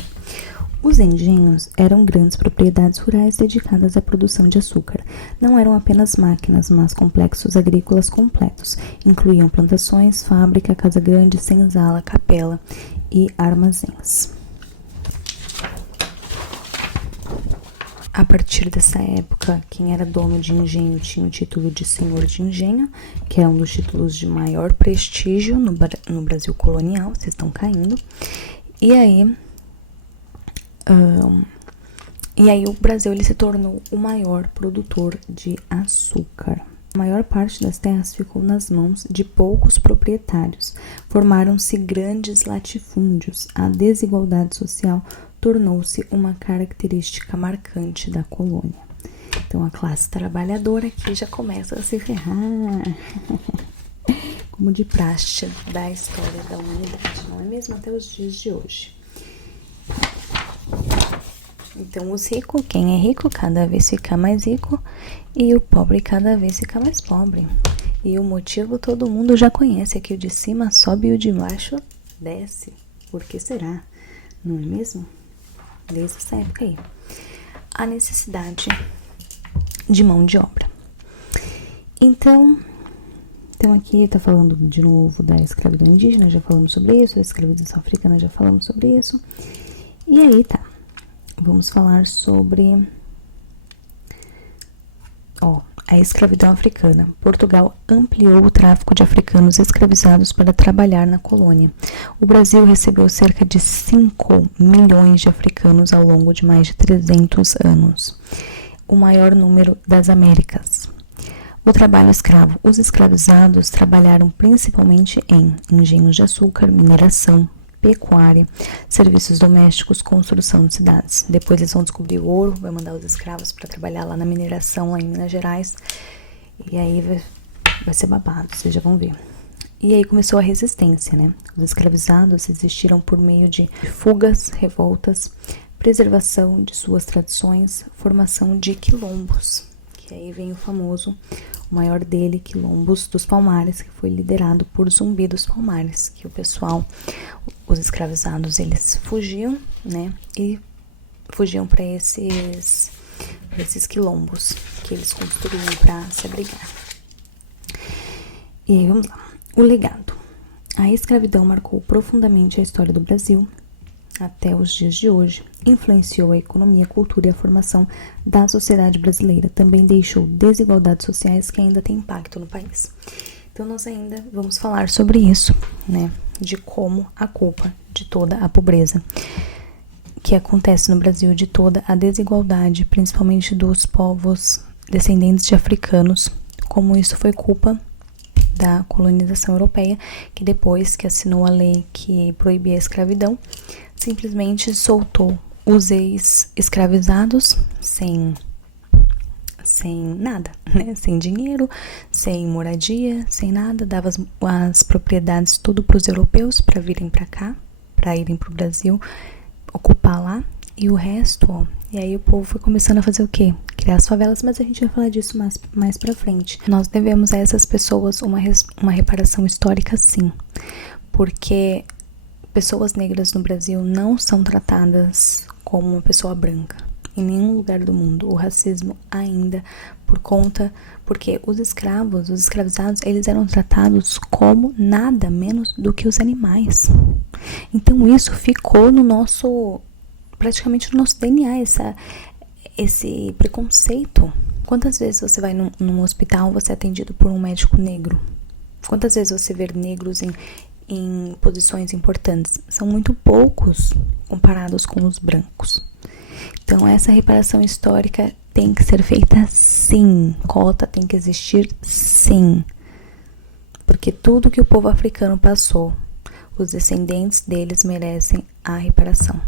Os engenhos eram grandes propriedades rurais dedicadas à produção de açúcar. Não eram apenas máquinas, mas complexos agrícolas completos. Incluíam plantações, fábrica, casa grande, senzala, capela e armazéns. A partir dessa época, quem era dono de engenho tinha o título de senhor de engenho, que é um dos títulos de maior prestígio no Brasil colonial. Vocês estão caindo. E aí o Brasil ele se tornou o maior produtor de açúcar. A maior parte das terras ficou nas mãos de poucos proprietários. Formaram-se grandes latifúndios. A desigualdade social tornou-se uma característica marcante da colônia. Então a classe trabalhadora aqui já começa a se ferrar, como de praxe da história da humanidade, não é mesmo? Até os dias de hoje. Então os ricos, quem é rico cada vez fica mais rico e o pobre cada vez fica mais pobre. E o motivo todo mundo já conhece, é que o de cima sobe e o de baixo desce. Por que será? Não é mesmo? Desde essa época aí. A necessidade de mão de obra. Então aqui tá falando de novo da escravidão indígena, já falamos sobre isso, a escravização africana, já falamos sobre isso. E aí tá, vamos falar sobre a escravidão africana. Portugal ampliou o tráfico de africanos escravizados para trabalhar na colônia. O Brasil recebeu cerca de 5 milhões de africanos ao longo de mais de 300 anos, o maior número das Américas. O trabalho escravo. Os escravizados trabalharam principalmente em engenhos de açúcar, mineração, pecuária, serviços domésticos, construção de cidades. Depois eles vão descobrir o ouro, vai mandar os escravos para trabalhar lá na mineração, lá em Minas Gerais. E aí vai ser babado, vocês já vão ver. E aí começou a resistência, né? Os escravizados resistiram por meio de fugas, revoltas, preservação de suas tradições, formação de quilombos. Que aí vem o maior dele, Quilombos dos Palmares, que foi liderado por Zumbi dos Palmares, que os escravizados, eles fugiam, né, e fugiam para esses quilombos que eles construíam para se abrigar. E aí, vamos lá. O legado. A escravidão marcou profundamente a história do Brasil até os dias de hoje, influenciou a economia, a cultura e a formação da sociedade brasileira. Também deixou desigualdades sociais que ainda têm impacto no país. Então nós ainda vamos falar sobre isso, né? De como a culpa de toda a pobreza que acontece no Brasil, de toda a desigualdade, principalmente dos povos descendentes de africanos, como isso foi culpa da colonização europeia, que depois que assinou a lei que proibia a escravidão, simplesmente soltou os ex-escravizados sem nada, né? Sem dinheiro, sem moradia, sem nada, dava as propriedades tudo para os europeus para virem para cá, para irem para o Brasil, ocupar lá, e o resto, e aí o povo foi começando a fazer o quê? Criar as favelas, mas a gente vai falar disso mais pra frente. Nós devemos a essas pessoas uma reparação histórica, sim, porque pessoas negras no Brasil não são tratadas como uma pessoa branca em nenhum lugar do mundo. O racismo ainda porque os escravizados, eles eram tratados como nada menos do que os animais. Então isso ficou praticamente no nosso DNA, esse preconceito. Quantas vezes você vai num hospital, você é atendido por um médico negro? Quantas vezes você vê negros em posições importantes? São muito poucos comparados com os brancos. Então essa reparação histórica tem que ser feita sim. Cota tem que existir sim. Porque tudo que o povo africano passou, os descendentes deles merecem a reparação.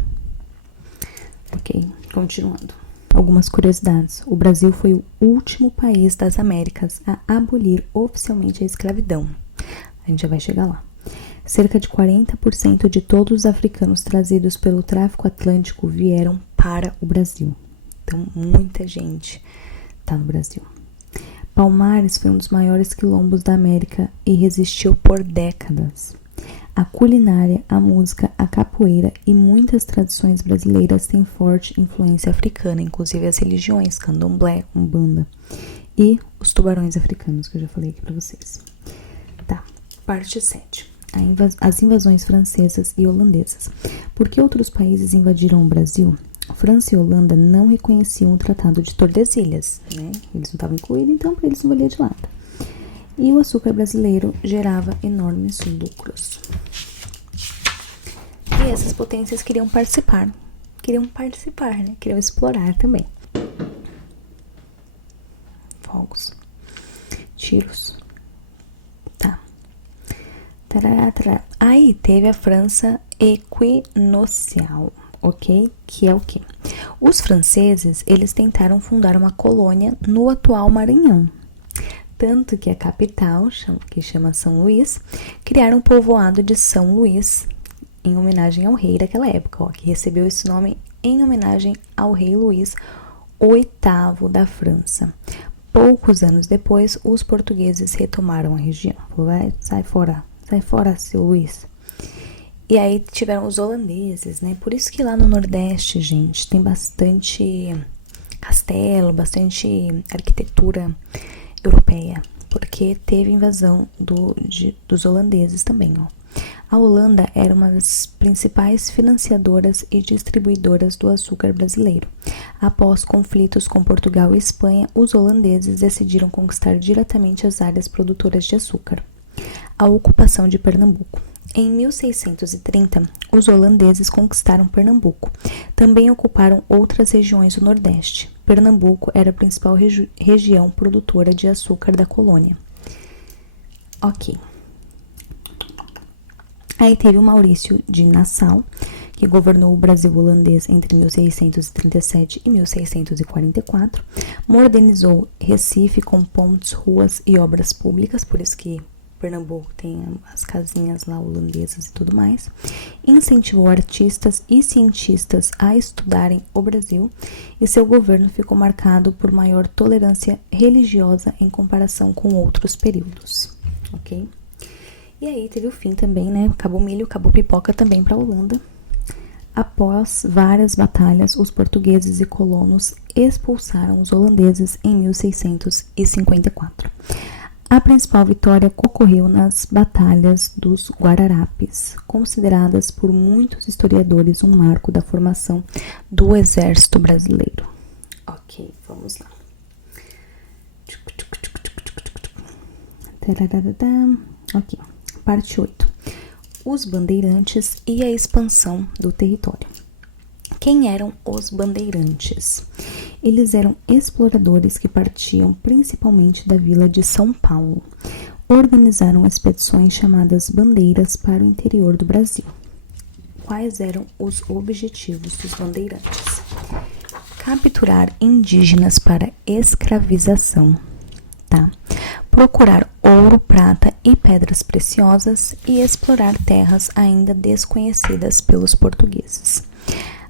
Ok, continuando. Algumas curiosidades. O Brasil foi o último país das Américas a abolir oficialmente a escravidão. A gente já vai chegar lá. Cerca de 40% de todos os africanos trazidos pelo tráfico atlântico vieram para o Brasil. Então, muita gente está no Brasil. Palmares foi um dos maiores quilombos da América e resistiu por décadas. A culinária, a música, a capoeira e muitas tradições brasileiras têm forte influência africana, inclusive as religiões, candomblé, umbanda e os tubarões africanos, que eu já falei aqui pra vocês. Tá, parte 7. As invasões francesas e holandesas. Por que outros países invadiram o Brasil? França e Holanda não reconheciam o Tratado de Tordesilhas, né? Eles não estavam incluídos, então para eles não valia de nada. E o açúcar brasileiro gerava enormes lucros. E essas potências queriam participar, né? Queriam explorar também. Fogos, tiros. Tá. Aí teve a França equinocial, ok? Que é o quê? Os franceses, eles tentaram fundar uma colônia no atual Maranhão. Tanto que a capital, que chama São Luís, criaram um povoado de São Luís, em homenagem ao rei daquela época, ó, que recebeu esse nome em homenagem ao rei Luís VIII da França. Poucos anos depois, os portugueses retomaram a região. Vai, sai fora, seu Luís. E aí tiveram os holandeses, né? Por isso que lá no Nordeste, gente, tem bastante castelo, bastante arquitetura europeia, porque teve invasão dos holandeses também, ó. A Holanda era uma das principais financiadoras e distribuidoras do açúcar brasileiro. Após conflitos com Portugal e Espanha, os holandeses decidiram conquistar diretamente as áreas produtoras de açúcar. A ocupação de Pernambuco. Em 1630, os holandeses conquistaram Pernambuco. Também ocuparam outras regiões do Nordeste. Pernambuco era a principal região produtora de açúcar da colônia. Ok. Aí teve o Maurício de Nassau, que governou o Brasil holandês entre 1637 e 1644, modernizou Recife com pontes, ruas e obras públicas, por isso que Pernambuco tem as casinhas lá holandesas e tudo mais, incentivou artistas e cientistas a estudarem o Brasil e seu governo ficou marcado por maior tolerância religiosa em comparação com outros períodos, ok? E aí teve o fim também, né? Acabou milho, acabou pipoca também para a Holanda. Após várias batalhas, os portugueses e colonos expulsaram os holandeses em 1654. A principal vitória ocorreu nas batalhas dos Guararapes, consideradas por muitos historiadores um marco da formação do exército brasileiro. Ok, vamos lá. Ok. Parte 8. Os bandeirantes e a expansão do território. Quem eram os bandeirantes? Eles eram exploradores que partiam principalmente da vila de São Paulo. Organizaram expedições chamadas bandeiras para o interior do Brasil. Quais eram os objetivos dos bandeirantes? Capturar indígenas para escravização, tá? Procurar ouro, prata e pedras preciosas e explorar terras ainda desconhecidas pelos portugueses.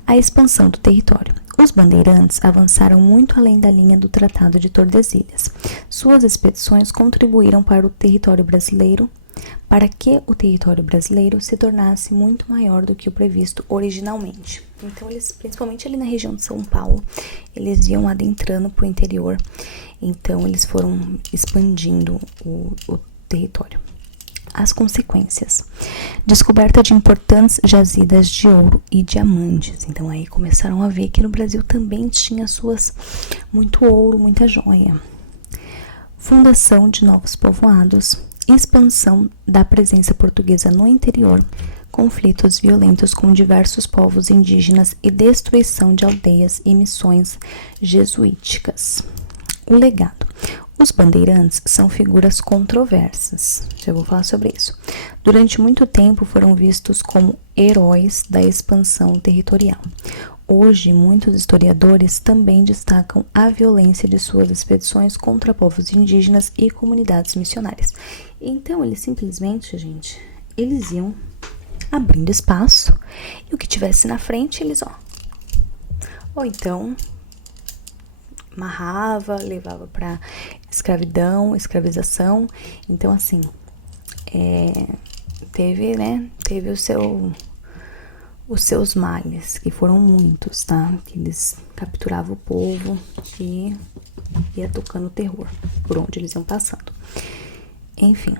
A expansão do território. Os bandeirantes avançaram muito além da linha do Tratado de Tordesilhas. Suas expedições contribuíram para que o território brasileiro se tornasse muito maior do que o previsto originalmente. Então, eles, principalmente ali na região de São Paulo, eles iam adentrando para o interior. Então, eles foram expandindo o território. As consequências. Descoberta de importantes jazidas de ouro e diamantes. Então, aí começaram a ver que no Brasil também tinha muito ouro, muita joia. Fundação de novos povoados. Expansão da presença portuguesa no interior. Conflitos violentos com diversos povos indígenas e destruição de aldeias e missões jesuíticas. O legado. Os bandeirantes são figuras controversas, já vou falar sobre isso. Durante muito tempo foram vistos como heróis da expansão territorial. Hoje, muitos historiadores também destacam a violência de suas expedições contra povos indígenas e comunidades missionárias. Então, eles simplesmente, gente, eles iam abrindo espaço e o que tivesse na frente, eles, ou então amarrava, levava para escravização. Então, assim, teve os seus males, que foram muitos, tá? Que eles capturavam o povo e ia tocando terror por onde eles iam passando. Enfim,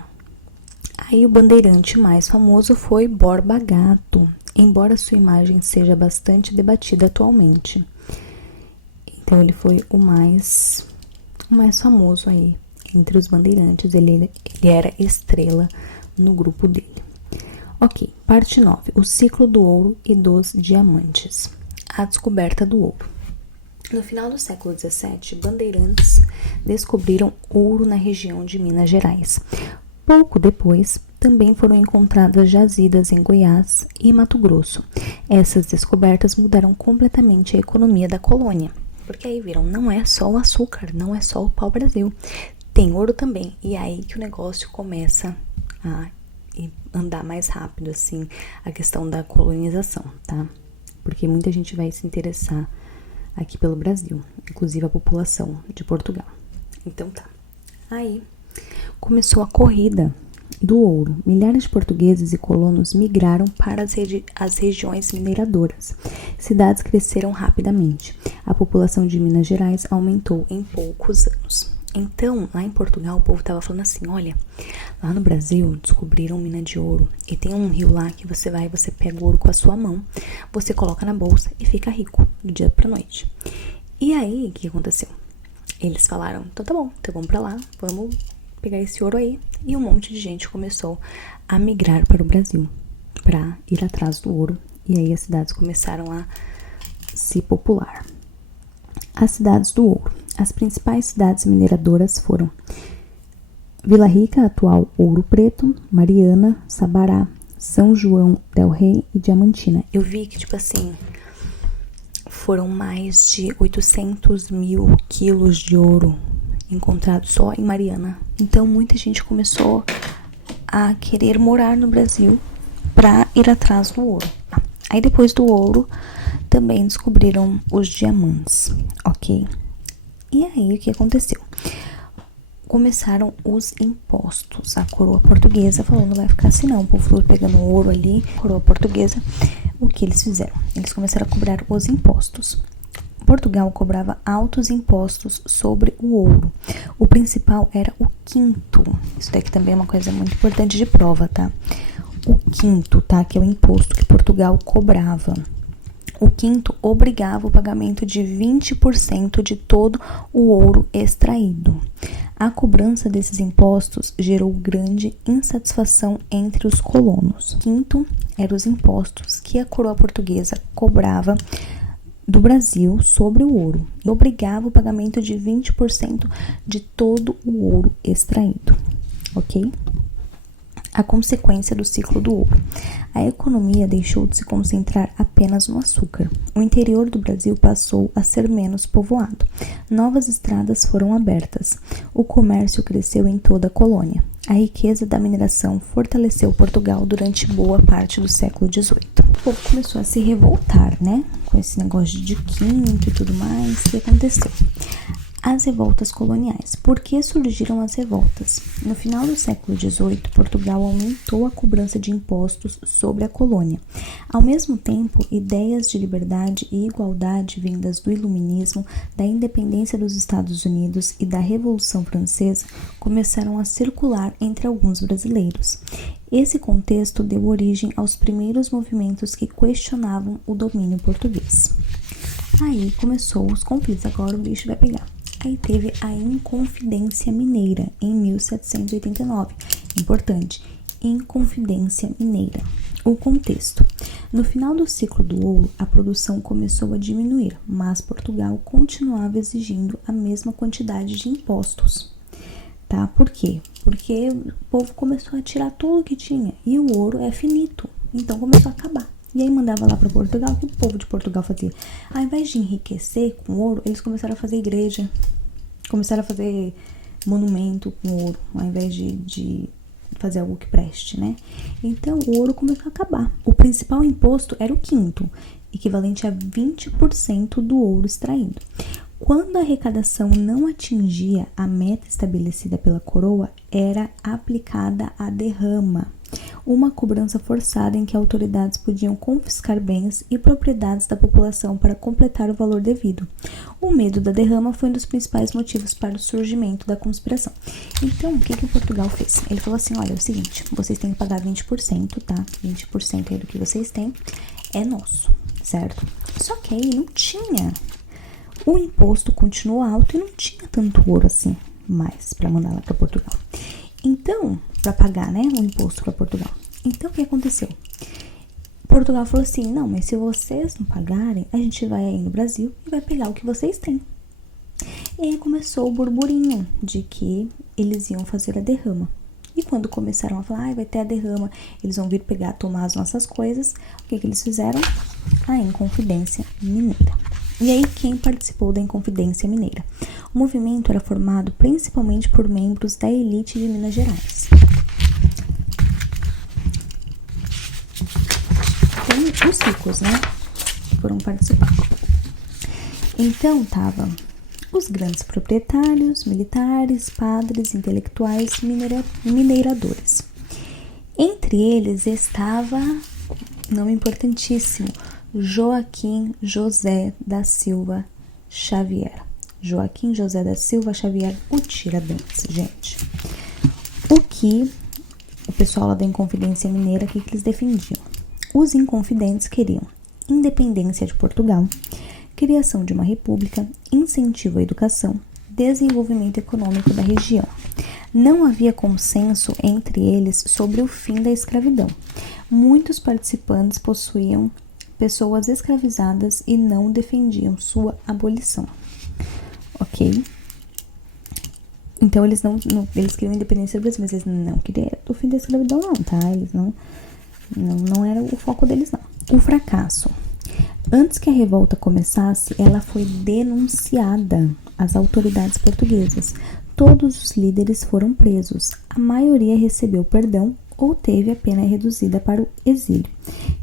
aí o bandeirante mais famoso foi Borba Gato, embora sua imagem seja bastante debatida atualmente. Então ele foi o mais famoso aí entre os bandeirantes, ele era estrela no grupo dele. Ok, parte 9, o ciclo do ouro e dos diamantes, a descoberta do ouro. No final do século XVII, bandeirantes descobriram ouro na região de Minas Gerais. Pouco depois, também foram encontradas jazidas em Goiás e Mato Grosso. Essas descobertas mudaram completamente a economia da colônia, porque aí viram, não é só o açúcar, não é só o pau-brasil, tem ouro também. E é aí que o negócio começa a andar mais rápido, assim, a questão da colonização, tá? Porque muita gente vai se interessar aqui pelo Brasil, inclusive a população de Portugal. Então tá. Aí começou a corrida do ouro. Milhares de portugueses e colonos migraram para as regiões mineradoras. Cidades cresceram rapidamente. A população de Minas Gerais aumentou em poucos anos. Então, lá em Portugal, o povo tava falando assim, olha, lá no Brasil descobriram mina de ouro e tem um rio lá que você pega o ouro com a sua mão, você coloca na bolsa e fica rico do dia pra noite. E aí, o que aconteceu? Eles falaram, então tá bom, então vamos pra lá, vamos pegar esse ouro aí. E um monte de gente começou a migrar para o Brasil, pra ir atrás do ouro. E aí as cidades começaram a se popular. As cidades do ouro. As principais cidades mineradoras foram Vila Rica, atual Ouro Preto, Mariana, Sabará, São João del Rei e Diamantina. Eu vi que, tipo assim, foram mais de 800 mil quilos de ouro encontrados só em Mariana. Então, muita gente começou a querer morar no Brasil para ir atrás do ouro. Aí, depois do ouro, também descobriram os diamantes, ok? E aí, o que aconteceu? Começaram os impostos. A coroa portuguesa falou, não vai ficar assim não, o povo foi pegando ouro ali, coroa portuguesa. O que eles fizeram? Eles começaram a cobrar os impostos. Portugal cobrava altos impostos sobre o ouro. O principal era o quinto. Isso daqui também é uma coisa muito importante de prova, tá? O quinto, tá? Que é o imposto que Portugal cobrava. O quinto obrigava o pagamento de 20% de todo o ouro extraído. A cobrança desses impostos gerou grande insatisfação entre os colonos. O quinto eram os impostos que a coroa portuguesa cobrava do Brasil sobre o ouro e obrigava o pagamento de 20% de todo o ouro extraído, ok? A consequência do ciclo do ouro. A economia deixou de se concentrar apenas no açúcar. O interior do Brasil passou a ser menos povoado. Novas estradas foram abertas. O comércio cresceu em toda a colônia. A riqueza da mineração fortaleceu Portugal durante boa parte do século XVIII. O povo começou a se revoltar, né? Com esse negócio de quinto e tudo mais. O que aconteceu? As revoltas coloniais. Por que surgiram as revoltas? No final do século XVIII, Portugal aumentou a cobrança de impostos sobre a colônia. Ao mesmo tempo, ideias de liberdade e igualdade vindas do Iluminismo, da independência dos Estados Unidos e da Revolução Francesa começaram a circular entre alguns brasileiros. Esse contexto deu origem aos primeiros movimentos que questionavam o domínio português. Aí começou os conflitos, agora o bicho vai pegar. Aí teve a Inconfidência Mineira, em 1789. Importante, Inconfidência Mineira. O contexto. No final do ciclo do ouro, a produção começou a diminuir, mas Portugal continuava exigindo a mesma quantidade de impostos. Tá? Por quê? Porque o povo começou a tirar tudo que tinha e o ouro é finito, então começou a acabar. E aí mandava lá para Portugal, o que o povo de Portugal fazia? Ao invés de enriquecer com ouro, eles começaram a fazer igreja, começaram a fazer monumento com ouro, ao invés de fazer algo que preste, né? Então o ouro começou a acabar. O principal imposto era o quinto, equivalente a 20% do ouro extraído. Quando a arrecadação não atingia a meta estabelecida pela coroa, era aplicada a derrama, uma cobrança forçada em que autoridades podiam confiscar bens e propriedades da população para completar o valor devido. O medo da derrama foi um dos principais motivos para o surgimento da conspiração. Então, o que Portugal fez? Ele falou assim, olha, é o seguinte, vocês têm que pagar 20%, tá? 20% aí do que vocês têm é nosso, certo? Só que aí não tinha... O imposto continuou alto e não tinha tanto ouro assim mais para mandar lá para Portugal. Então, para pagar, né, o imposto para Portugal. Então, o que aconteceu? Portugal falou assim, não, mas se vocês não pagarem, a gente vai aí no Brasil e vai pegar o que vocês têm. E aí começou o burburinho de que eles iam fazer a derrama. E quando começaram a falar, vai ter a derrama, eles vão vir pegar, tomar as nossas coisas, o que eles fizeram? A Inconfidência Mineira. E aí, quem participou da Inconfidência Mineira? O movimento era formado principalmente por membros da elite de Minas Gerais. Então, os ricos, né, foram participar. Então, tava os grandes proprietários, militares, padres, intelectuais, mineiradores. Entre eles estava, nome importantíssimo, Joaquim José da Silva Xavier. Joaquim José da Silva Xavier, o Tiradentes, gente. O que o pessoal lá da Inconfidência Mineira, o que eles defendiam? Os inconfidentes queriam independência de Portugal, criação de uma república, incentivo à educação, desenvolvimento econômico da região. Não havia consenso entre eles sobre o fim da escravidão. Muitos participantes possuíam pessoas escravizadas e não defendiam sua abolição. Ok? Então, eles queriam independência do Brasil, mas eles não queriam o fim da escravidão, não, tá? Eles não era o foco deles, não. O fracasso. Antes que a revolta começasse, ela foi denunciada às autoridades portuguesas. Todos os líderes foram presos. A maioria recebeu perdão ou teve a pena reduzida para o exílio.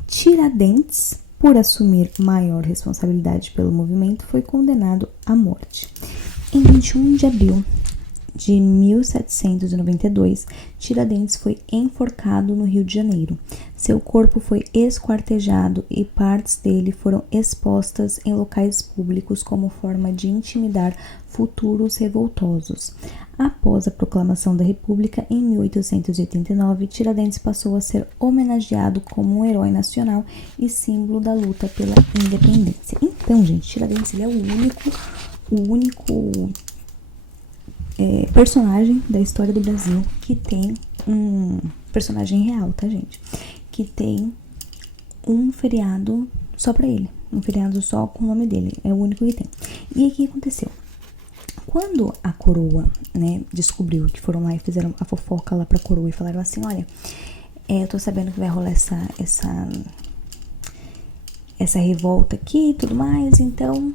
Tiradentes, por assumir maior responsabilidade pelo movimento, foi condenado à morte. Em 21 de abril de 1792, Tiradentes foi enforcado no Rio de Janeiro. Seu corpo foi esquartejado e partes dele foram expostas em locais públicos como forma de intimidar futuros revoltosos. Após a proclamação da República, em 1889, Tiradentes passou a ser homenageado como um herói nacional e símbolo da luta pela independência. Então, gente, Tiradentes ele é o único personagem da história do Brasil que tem um personagem real, tá, gente? Que tem um feriado só pra ele, um feriado só com o nome dele, é o único que tem. E aí, o que aconteceu? Quando a coroa, né, descobriu que foram lá e fizeram a fofoca lá pra coroa e falaram assim, olha, eu tô sabendo que vai rolar essa revolta aqui e tudo mais, então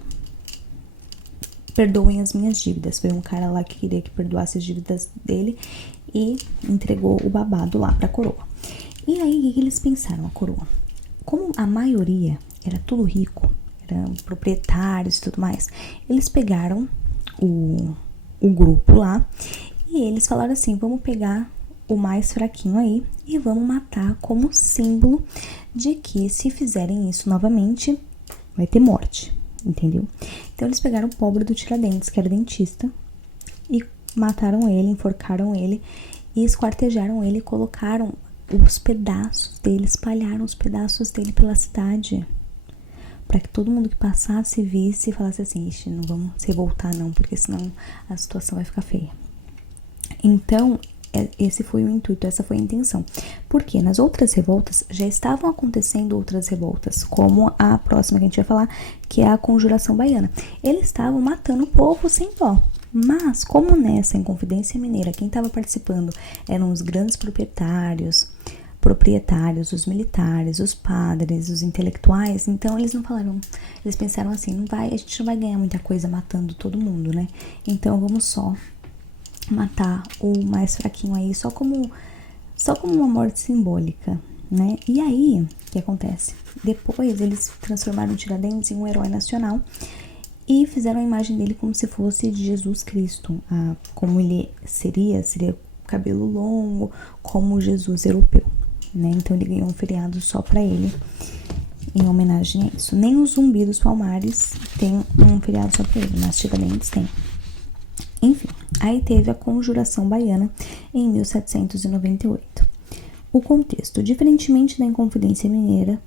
perdoem as minhas dívidas. Foi um cara lá que queria que perdoasse as dívidas dele e entregou o babado lá pra coroa. E aí, o que eles pensaram, a coroa? Como a maioria era tudo rico, eram proprietários e tudo mais, eles pegaram o grupo lá e eles falaram assim, vamos pegar o mais fraquinho aí e vamos matar como símbolo de que se fizerem isso novamente, vai ter morte. Entendeu? Então eles pegaram o pobre do Tiradentes, que era dentista, e mataram ele, enforcaram ele e esquartejaram ele, colocaram os pedaços dele, espalharam os pedaços dele pela cidade, para que todo mundo que passasse visse e falasse assim, ixi, não vamos se revoltar não, porque senão a situação vai ficar feia. Então, esse foi o intuito, essa foi a intenção. Porque nas outras revoltas já estavam acontecendo outras revoltas, como a próxima que a gente vai falar, que é a Conjuração Baiana. Eles estavam matando o povo sem dó. Mas, como nessa Inconfidência Mineira, quem estava participando eram os grandes proprietários, os militares, os padres, os intelectuais, então eles não falaram, eles pensaram assim, a gente não vai ganhar muita coisa matando todo mundo, né? Então vamos só matar o mais fraquinho aí, só como uma morte simbólica, né? E aí, o que acontece? Depois eles transformaram o Tiradentes em um herói nacional e fizeram a imagem dele como se fosse de Jesus Cristo, como ele seria cabelo longo, como Jesus europeu, né? Então ele ganhou um feriado só para ele, em homenagem a isso. Nem os Zumbi dos Palmares tem um feriado só para ele, mas Tiradentes tem. Enfim, aí teve a Conjuração Baiana em 1798. O contexto: diferentemente da Inconfidência Mineira,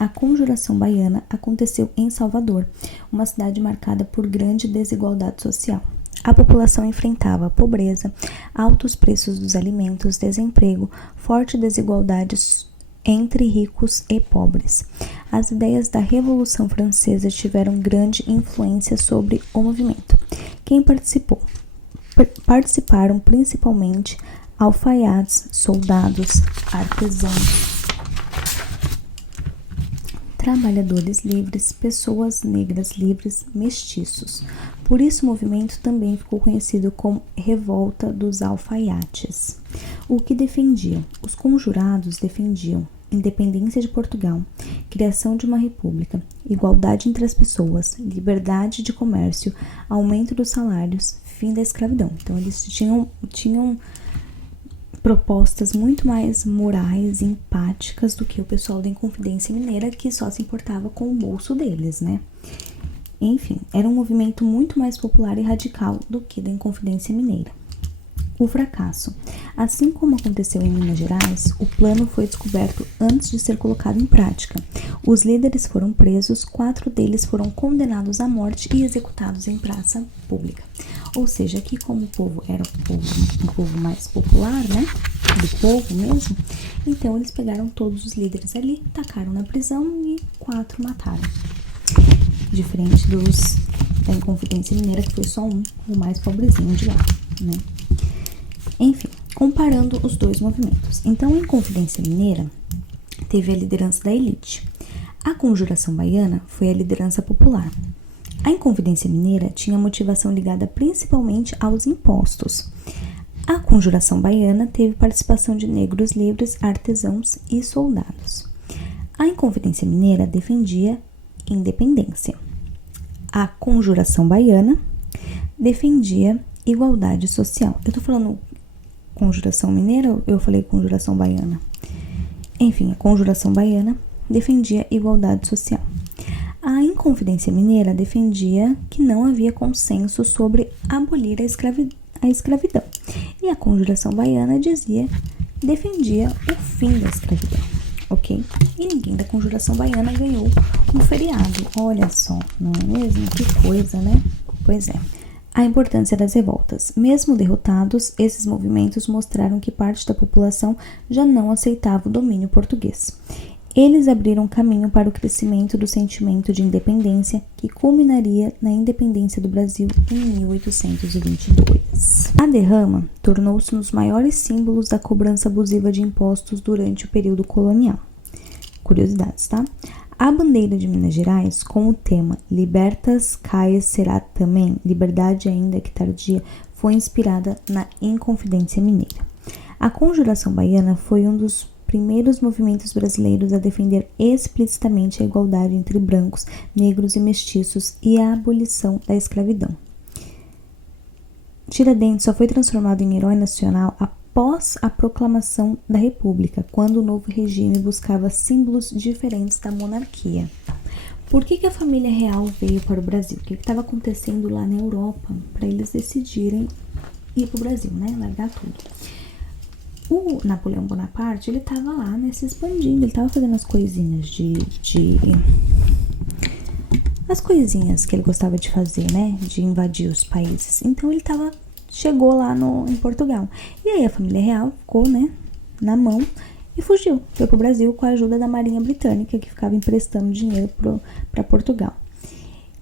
a Conjuração Baiana aconteceu em Salvador, uma cidade marcada por grande desigualdade social. A população enfrentava pobreza, altos preços dos alimentos, desemprego, forte desigualdade entre ricos e pobres. As ideias da Revolução Francesa tiveram grande influência sobre o movimento. Quem participaram principalmente alfaiates, soldados, artesãos, trabalhadores livres, pessoas negras livres, mestiços. Por isso o movimento também ficou conhecido como Revolta dos Alfaiates. O que defendiam? Os conjurados defendiam independência de Portugal, criação de uma república, igualdade entre as pessoas, liberdade de comércio, aumento dos salários, fim da escravidão. Então eles tinham propostas muito mais morais e empáticas do que o pessoal da Inconfidência Mineira, que só se importava com o bolso deles, né? Enfim, era um movimento muito mais popular e radical do que da Inconfidência Mineira. O fracasso. Assim como aconteceu em Minas Gerais, o plano foi descoberto antes de ser colocado em prática. Os líderes foram presos, 4 deles foram condenados à morte e executados em praça pública. Ou seja, aqui como o povo era um povo mais popular, né, do povo mesmo, então eles pegaram todos os líderes ali, tacaram na prisão e 4 mataram. Diferente da Inconfidência Mineira, que foi só um, o mais pobrezinho de lá, né. Enfim, comparando os dois movimentos. Então, a Inconfidência Mineira teve a liderança da elite. A Conjuração Baiana foi a liderança popular. A Inconfidência Mineira tinha motivação ligada principalmente aos impostos. A Conjuração Baiana teve participação de negros livres, artesãos e soldados. A Inconfidência Mineira defendia independência. A Conjuração Baiana defendia igualdade social. Eu tô falando Conjuração Mineira ou eu falei Conjuração Baiana? Enfim, a Conjuração Baiana defendia igualdade social. A Inconfidência Mineira defendia que não havia consenso sobre abolir a escravidão. E a Conjuração Baiana defendia o fim da escravidão, ok? E ninguém da Conjuração Baiana ganhou um feriado. Olha só, não é mesmo? Que coisa, né? Pois é. A importância das revoltas. Mesmo derrotados, esses movimentos mostraram que parte da população já não aceitava o domínio português. Eles abriram caminho para o crescimento do sentimento de independência, que culminaria na independência do Brasil em 1822. A derrama tornou-se um dos maiores símbolos da cobrança abusiva de impostos durante o período colonial. Curiosidades, tá? A bandeira de Minas Gerais, com o tema Libertas caes será também, liberdade ainda que tardia, foi inspirada na Inconfidência Mineira. A Conjuração Baiana foi um dos primeiros movimentos brasileiros a defender explicitamente a igualdade entre brancos, negros e mestiços e a abolição da escravidão. Tiradentes só foi transformado em herói nacional após a proclamação da República, quando o novo regime buscava símbolos diferentes da monarquia. Por que a família real veio para o Brasil? O que estava acontecendo lá na Europa para eles decidirem ir para o Brasil, né? Largar tudo. O Napoleão Bonaparte, ele estava lá, né, se expandindo, ele estava fazendo as coisinhas as coisinhas que ele gostava de fazer, né, de invadir os países. Então ele chegou lá em Portugal. E aí a família real ficou, né, na mão e fugiu. Foi pro Brasil com a ajuda da Marinha Britânica, que ficava emprestando dinheiro para Portugal.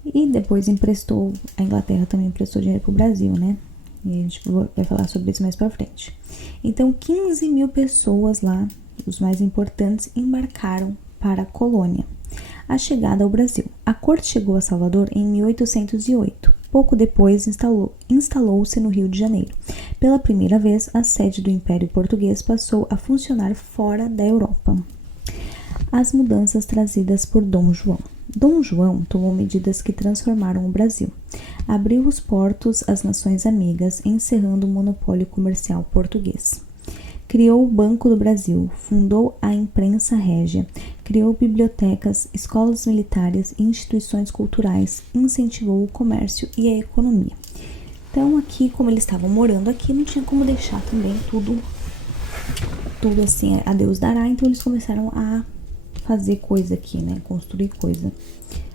E depois a Inglaterra também emprestou dinheiro pro Brasil, né? E a gente vai falar sobre isso mais pra frente. Então, 15 mil pessoas lá, os mais importantes, embarcaram para a colônia. A chegada ao Brasil. A corte chegou a Salvador em 1808. Pouco depois, instalou-se no Rio de Janeiro. Pela primeira vez, a sede do Império Português passou a funcionar fora da Europa. As mudanças trazidas por Dom João. Dom João tomou medidas que transformaram o Brasil. Abriu os portos às nações amigas, encerrando o monopólio comercial português. Criou o Banco do Brasil, fundou a imprensa régia, criou bibliotecas, escolas militares e instituições culturais, incentivou o comércio e a economia. Então aqui, como eles estavam morando aqui, não tinha como deixar também tudo assim, a Deus dará, então eles começaram a fazer coisa aqui, né, construir coisa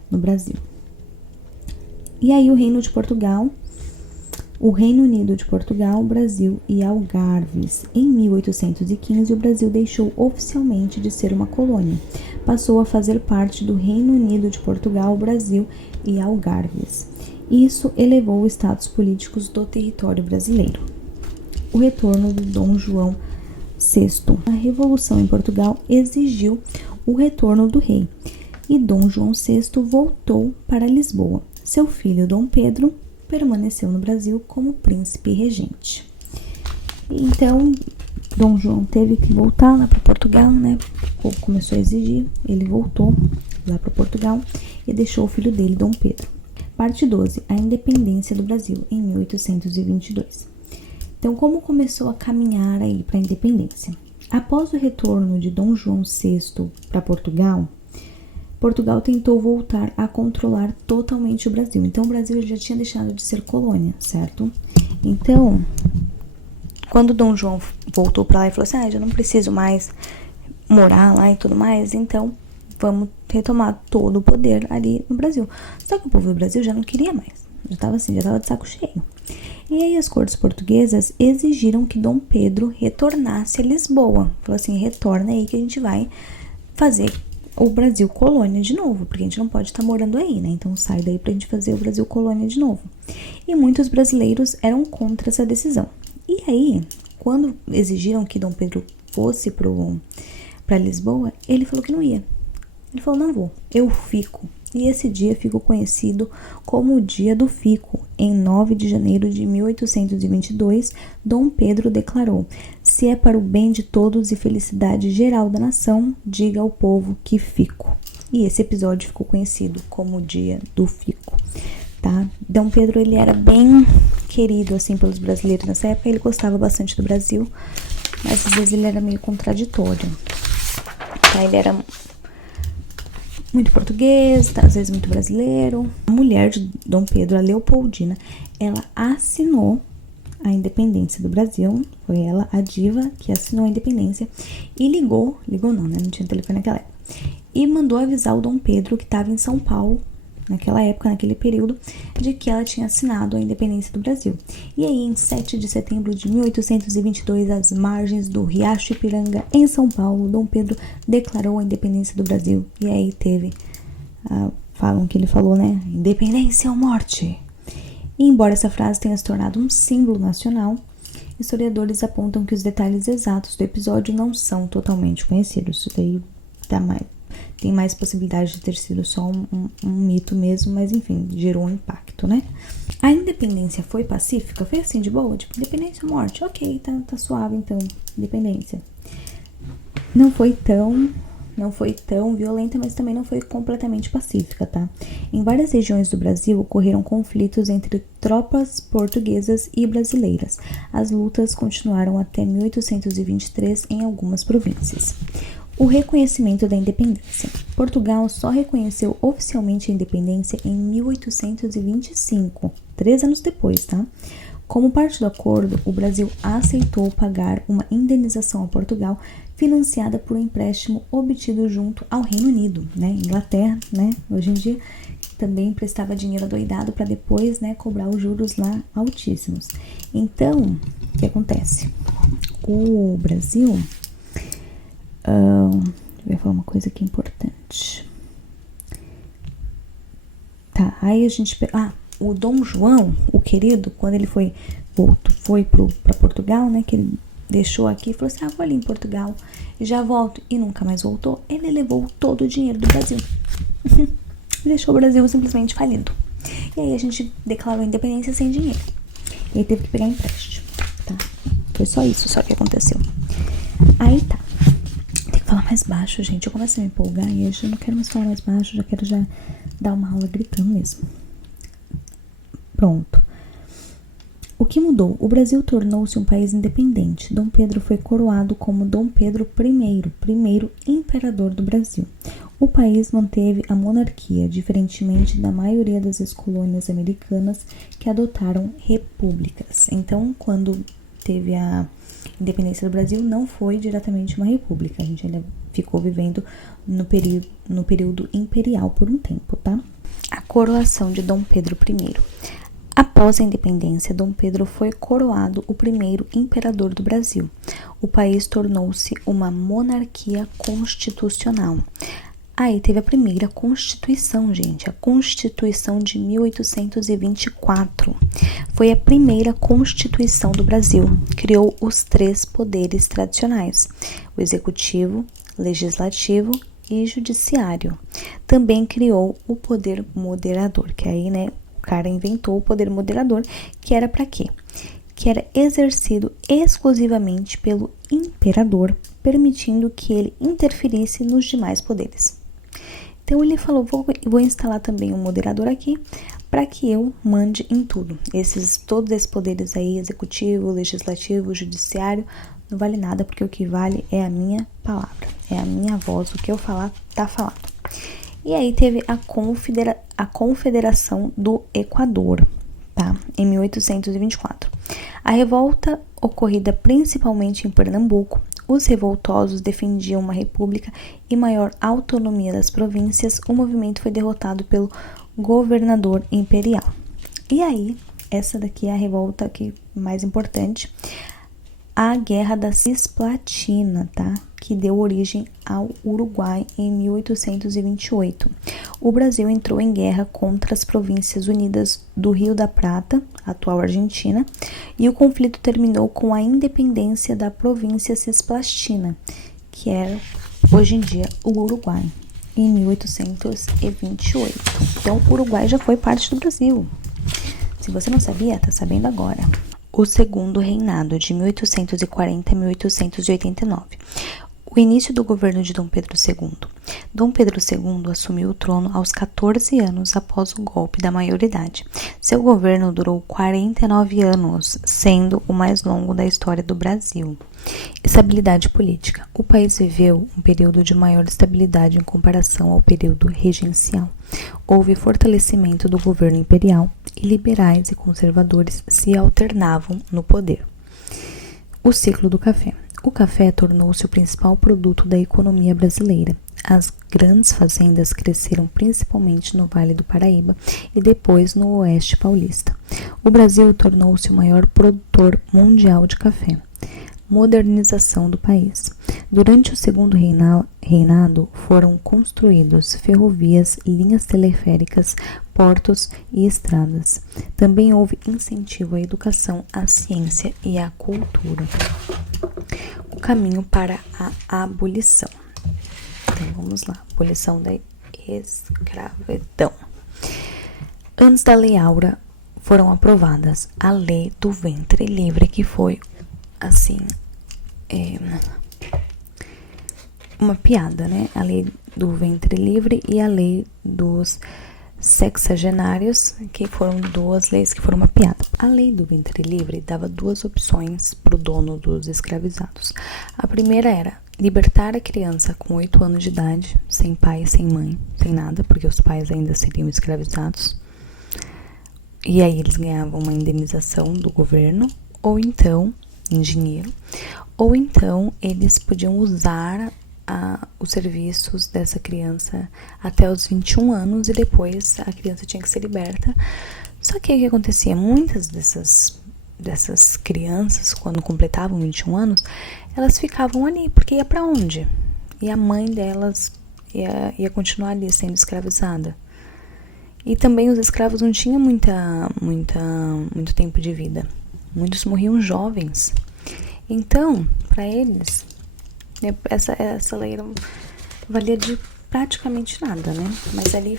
no Brasil. E aí o Reino Unido de Portugal, Brasil e Algarves. Em 1815, o Brasil deixou oficialmente de ser uma colônia. Passou a fazer parte do Reino Unido de Portugal, Brasil e Algarves. Isso elevou os status políticos do território brasileiro. O retorno de Dom João VI. A Revolução em Portugal exigiu o retorno do rei e Dom João VI voltou para Lisboa. Seu filho Dom Pedro permaneceu no Brasil como príncipe regente. Então, Dom João teve que voltar lá para Portugal, né? O povo começou a exigir, ele voltou lá para Portugal e deixou o filho dele, Dom Pedro. Parte 12. A independência do Brasil, em 1822. Então, como começou a caminhar aí para a independência? Após o retorno de Dom João VI para Portugal, Portugal tentou voltar a controlar totalmente o Brasil. Então, o Brasil já tinha deixado de ser colônia, certo? Então, quando Dom João voltou para lá e falou assim, já não preciso mais morar lá e tudo mais, então vamos retomar todo o poder ali no Brasil. Só que o povo do Brasil já não queria mais. Já estava de saco cheio. E aí as cortes portuguesas exigiram que Dom Pedro retornasse a Lisboa. Falou assim, retorna aí que a gente vai fazer o Brasil colônia de novo, porque a gente não pode estar morando aí, né? Então sai daí pra gente fazer o Brasil colônia de novo. E muitos brasileiros eram contra essa decisão. E aí, quando exigiram que Dom Pedro fosse pra Lisboa, ele falou que não ia. Ele falou, não vou, eu fico. E esse dia ficou conhecido como o Dia do Fico. Em 9 de janeiro de 1822, Dom Pedro declarou: se é para o bem de todos e felicidade geral da nação, diga ao povo que fico. E esse episódio ficou conhecido como o Dia do Fico, tá? Dom Pedro, ele era bem querido, assim, pelos brasileiros nessa época. Ele gostava bastante do Brasil, mas às vezes ele era meio contraditório, tá? Ele era muito português, às vezes muito brasileiro. A mulher de Dom Pedro, a Leopoldina, ela assinou a independência do Brasil. Foi ela, a diva, que assinou a independência e ligou não, né? Não tinha telefone naquela época. E mandou avisar o Dom Pedro, que estava em São Paulo, naquela época, naquele período, de que ela tinha assinado a independência do Brasil. E aí, em 7 de setembro de 1822, às margens do Riacho Ipiranga, em São Paulo, Dom Pedro declarou a independência do Brasil. E aí teve, falam que ele falou, né, independência ou morte. E embora essa frase tenha se tornado um símbolo nacional, historiadores apontam que os detalhes exatos do episódio não são totalmente conhecidos. Isso daí tem mais possibilidade de ter sido só um mito mesmo, mas enfim, gerou um impacto, né? A independência foi pacífica? Foi assim, de boa? Tipo, independência ou morte? Ok, tá suave então, independência. Não foi tão violenta, mas também não foi completamente pacífica, tá? Em várias regiões do Brasil ocorreram conflitos entre tropas portuguesas e brasileiras. As lutas continuaram até 1823 em algumas províncias. O reconhecimento da independência. Portugal só reconheceu oficialmente a independência em 1825, 3 anos depois, tá? Como parte do acordo, o Brasil aceitou pagar uma indenização a Portugal financiada por um empréstimo obtido junto ao Reino Unido, né? Inglaterra, né? Hoje em dia também prestava dinheiro adoidado para depois, né, cobrar os juros lá altíssimos. Então, o que acontece? O Brasil... eu ia falar uma coisa aqui importante. Tá, aí a gente... o Dom João, o querido, quando ele foi pra Portugal, né, que ele deixou aqui, falou assim, vou ali em Portugal, já volto, e nunca mais voltou. Ele levou todo o dinheiro do Brasil. Deixou o Brasil simplesmente falido. E aí a gente declarou a independência sem dinheiro. E aí teve que pegar empréstimo, tá? Foi só isso, só que aconteceu. Aí tá. falar mais baixo, gente. Eu começo a me empolgar e eu já não quero mais falar mais baixo, já quero já dar uma aula gritando mesmo. Pronto. O que mudou? O Brasil tornou-se um país independente. Dom Pedro foi coroado como Dom Pedro I, primeiro imperador do Brasil. O país manteve a monarquia, diferentemente da maioria das ex-colônias americanas que adotaram repúblicas. Então, quando teve a independência do Brasil, não foi diretamente uma república. A gente ainda ficou vivendo no período imperial por um tempo, tá? A coroação de Dom Pedro I. Após a independência, Dom Pedro foi coroado o primeiro imperador do Brasil. O país tornou-se uma monarquia constitucional. Aí teve a primeira Constituição, gente, a Constituição de 1824. Foi a primeira Constituição do Brasil. Criou os 3 poderes tradicionais: o Executivo, Legislativo e Judiciário. Também criou o poder moderador, que aí, né, o cara inventou o poder moderador, que era para quê? Que era exercido exclusivamente pelo imperador, permitindo que ele interferisse nos demais poderes. Então ele falou, vou instalar também um moderador aqui para que eu mande em tudo. Todos esses poderes aí, executivo, legislativo, judiciário, não vale nada, porque o que vale é a minha palavra, é a minha voz, o que eu falar, tá falado. E aí teve a Confederação do Equador, tá? Em 1824. A revolta, ocorrida principalmente em Pernambuco, os revoltosos defendiam uma república e maior autonomia das províncias. O movimento foi derrotado pelo governador imperial. E aí, essa daqui é a revolta aqui mais importante, a Guerra da Cisplatina, tá? Que deu origem ao Uruguai em 1828. O Brasil entrou em guerra contra as Províncias Unidas do Rio da Prata, atual Argentina, e o conflito terminou com a independência da província Cisplatina, que era hoje em dia o Uruguai, em 1828. Então, o Uruguai já foi parte do Brasil. Se você não sabia, tá sabendo agora. O segundo reinado, de 1840 a 1889. O início do governo de Dom Pedro II. Dom Pedro II assumiu o trono aos 14 anos após o golpe da maioridade. Seu governo durou 49 anos, sendo o mais longo da história do Brasil. Estabilidade política. O país viveu um período de maior estabilidade em comparação ao período regencial. Houve fortalecimento do governo imperial e liberais e conservadores se alternavam no poder. O ciclo do café. O café tornou-se o principal produto da economia brasileira. As grandes fazendas cresceram principalmente no Vale do Paraíba e depois no Oeste Paulista. O Brasil tornou-se o maior produtor mundial de café. Modernização do país. Durante o segundo reinado foram construídos ferrovias, linhas teleféricas, portos e estradas. Também houve incentivo à educação, à ciência e à cultura. O caminho para a abolição. Então vamos lá, abolição da escravidão. Antes da Lei Áurea foram aprovadas a Lei do Ventre Livre, que foi assim, uma piada, né? A Lei do Ventre Livre e a Lei dos Sexagenários, que foram 2 leis que foram uma piada. A Lei do Ventre Livre dava 2 opções para o dono dos escravizados. A primeira era libertar a criança com 8 anos de idade, sem pai, sem mãe, sem nada, porque os pais ainda seriam escravizados. E aí eles ganhavam uma indenização do governo, ou então em dinheiro, ou então eles podiam usar os serviços dessa criança até os 21 anos e depois a criança tinha que ser liberta. Só que o que acontecia? Muitas dessas crianças, quando completavam 21 anos, elas ficavam ali, porque ia para onde? E a mãe delas ia continuar ali sendo escravizada. E também os escravos não tinham muito tempo de vida. Muitos morriam jovens. Então, para eles, essa lei não valia de praticamente nada, né? Mas ali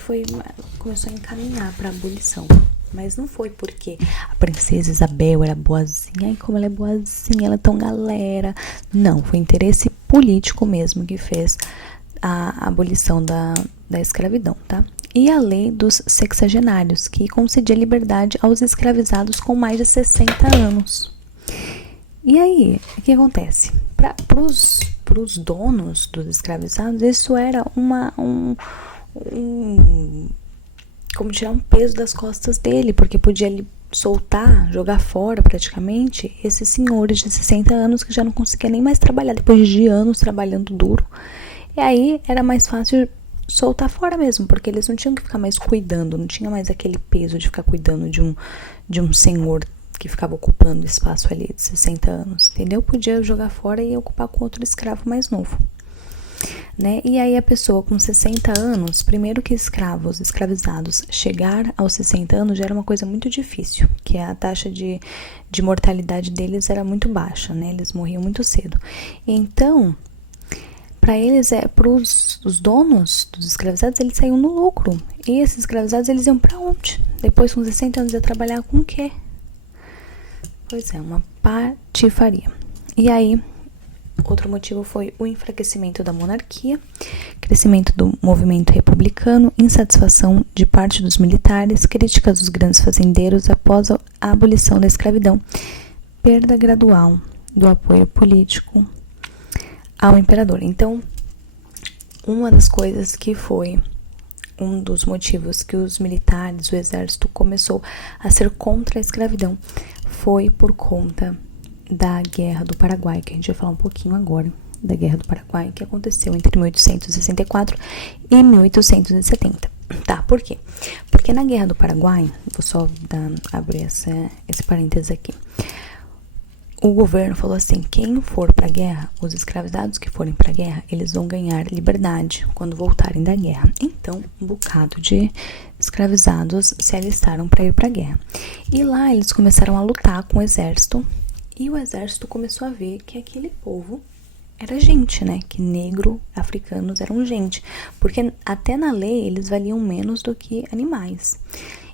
começou a encaminhar para a abolição. Mas não foi porque a princesa Isabel era boazinha. Ai, como ela é boazinha, ela é tão galera. Não, foi interesse político mesmo que fez a abolição da escravidão, tá? E a lei dos sexagenários, que concedia liberdade aos escravizados com mais de 60 anos. E aí, o que acontece? Para os donos dos escravizados, isso era como tirar um peso das costas dele, porque podia ele soltar, jogar fora praticamente esses senhores de 60 anos que já não conseguiam nem mais trabalhar depois de anos trabalhando duro. E aí era mais fácil soltar fora mesmo, porque eles não tinham que ficar mais cuidando, não tinha mais aquele peso de ficar cuidando de um senhor que ficava ocupando espaço ali de 60 anos, entendeu? Podia jogar fora e ocupar com outro escravo mais novo, né? E aí a pessoa com 60 anos, primeiro que escravizados, chegar aos 60 anos já era uma coisa muito difícil, que a taxa de mortalidade deles era muito baixa, né? Eles morriam muito cedo. Então, para eles, para os donos dos escravizados, eles saíam no lucro. E esses escravizados, eles iam para onde? Depois, com 60 anos, ia trabalhar com o quê? Pois é, uma patifaria. E aí, outro motivo foi o enfraquecimento da monarquia, crescimento do movimento republicano, insatisfação de parte dos militares, críticas dos grandes fazendeiros após a abolição da escravidão, perda gradual do apoio político ao imperador. Então, uma das coisas que foi um dos motivos que os militares, o exército começou a ser contra a escravidão foi por conta da Guerra do Paraguai, que a gente vai falar um pouquinho agora da Guerra do Paraguai, que aconteceu entre 1864 e 1870. Tá, por quê? Porque na Guerra do Paraguai, vou só abrir esse parênteses aqui, o governo falou assim, quem for pra guerra, os escravizados que forem pra guerra, eles vão ganhar liberdade quando voltarem da guerra. Então, um bocado de escravizados se alistaram para ir pra guerra. E lá eles começaram a lutar com o exército, e o exército começou a ver que aquele povo era gente, né? Que negro, africanos eram gente. Porque até na lei eles valiam menos do que animais.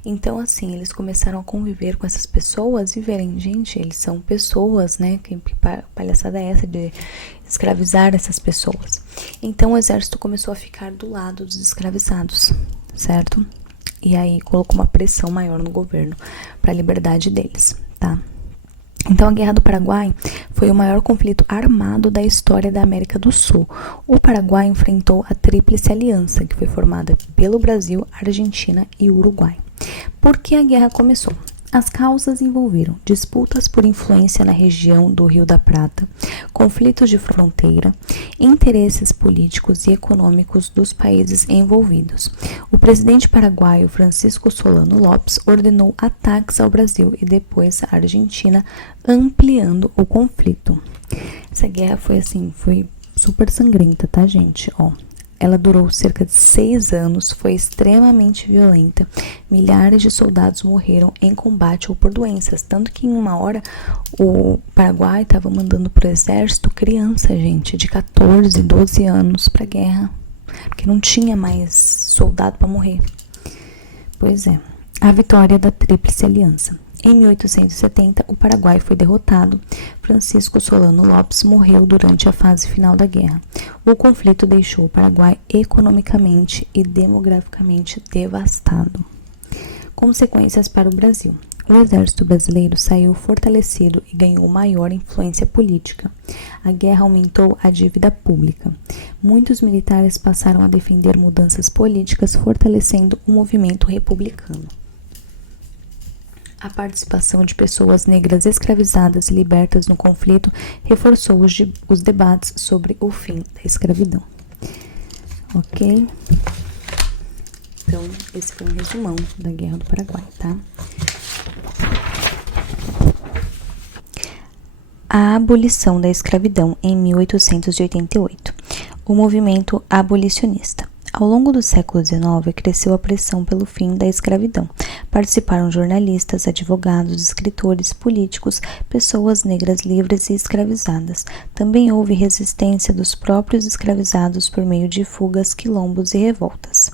Então, assim, eles começaram a conviver com essas pessoas e verem, gente, eles são pessoas, né? Que palhaçada é essa de escravizar essas pessoas? Então, o exército começou a ficar do lado dos escravizados, certo? E aí colocou uma pressão maior no governo para a liberdade deles, tá? Então, a Guerra do Paraguai foi o maior conflito armado da história da América do Sul. O Paraguai enfrentou a Tríplice Aliança, que foi formada pelo Brasil, Argentina e Uruguai. Por que a guerra começou? As causas envolveram disputas por influência na região do Rio da Prata, conflitos de fronteira, interesses políticos e econômicos dos países envolvidos. O presidente paraguaio Francisco Solano Lopes ordenou ataques ao Brasil e depois à Argentina, ampliando o conflito. Essa guerra foi super sangrenta, tá, gente? Ela durou cerca de 6 anos, foi extremamente violenta. Milhares de soldados morreram em combate ou por doenças. Tanto que em uma hora o Paraguai estava mandando para o exército criança, gente, de 14, 12 anos para a guerra. Porque não tinha mais soldado para morrer. Pois é. A vitória da Tríplice Aliança. Em 1870, o Paraguai foi derrotado. Francisco Solano Lopes morreu durante a fase final da guerra. O conflito deixou o Paraguai economicamente e demograficamente devastado. Consequências para o Brasil. O exército brasileiro saiu fortalecido e ganhou maior influência política. A guerra aumentou a dívida pública. Muitos militares passaram a defender mudanças políticas, fortalecendo o movimento republicano. A participação de pessoas negras escravizadas e libertas no conflito reforçou os debates sobre o fim da escravidão. Ok? Então, esse foi um resumão da Guerra do Paraguai, tá? A abolição da escravidão em 1888. O movimento abolicionista. Ao longo do século XIX, cresceu a pressão pelo fim da escravidão. Participaram jornalistas, advogados, escritores, políticos, pessoas negras livres e escravizadas. Também houve resistência dos próprios escravizados por meio de fugas, quilombos e revoltas.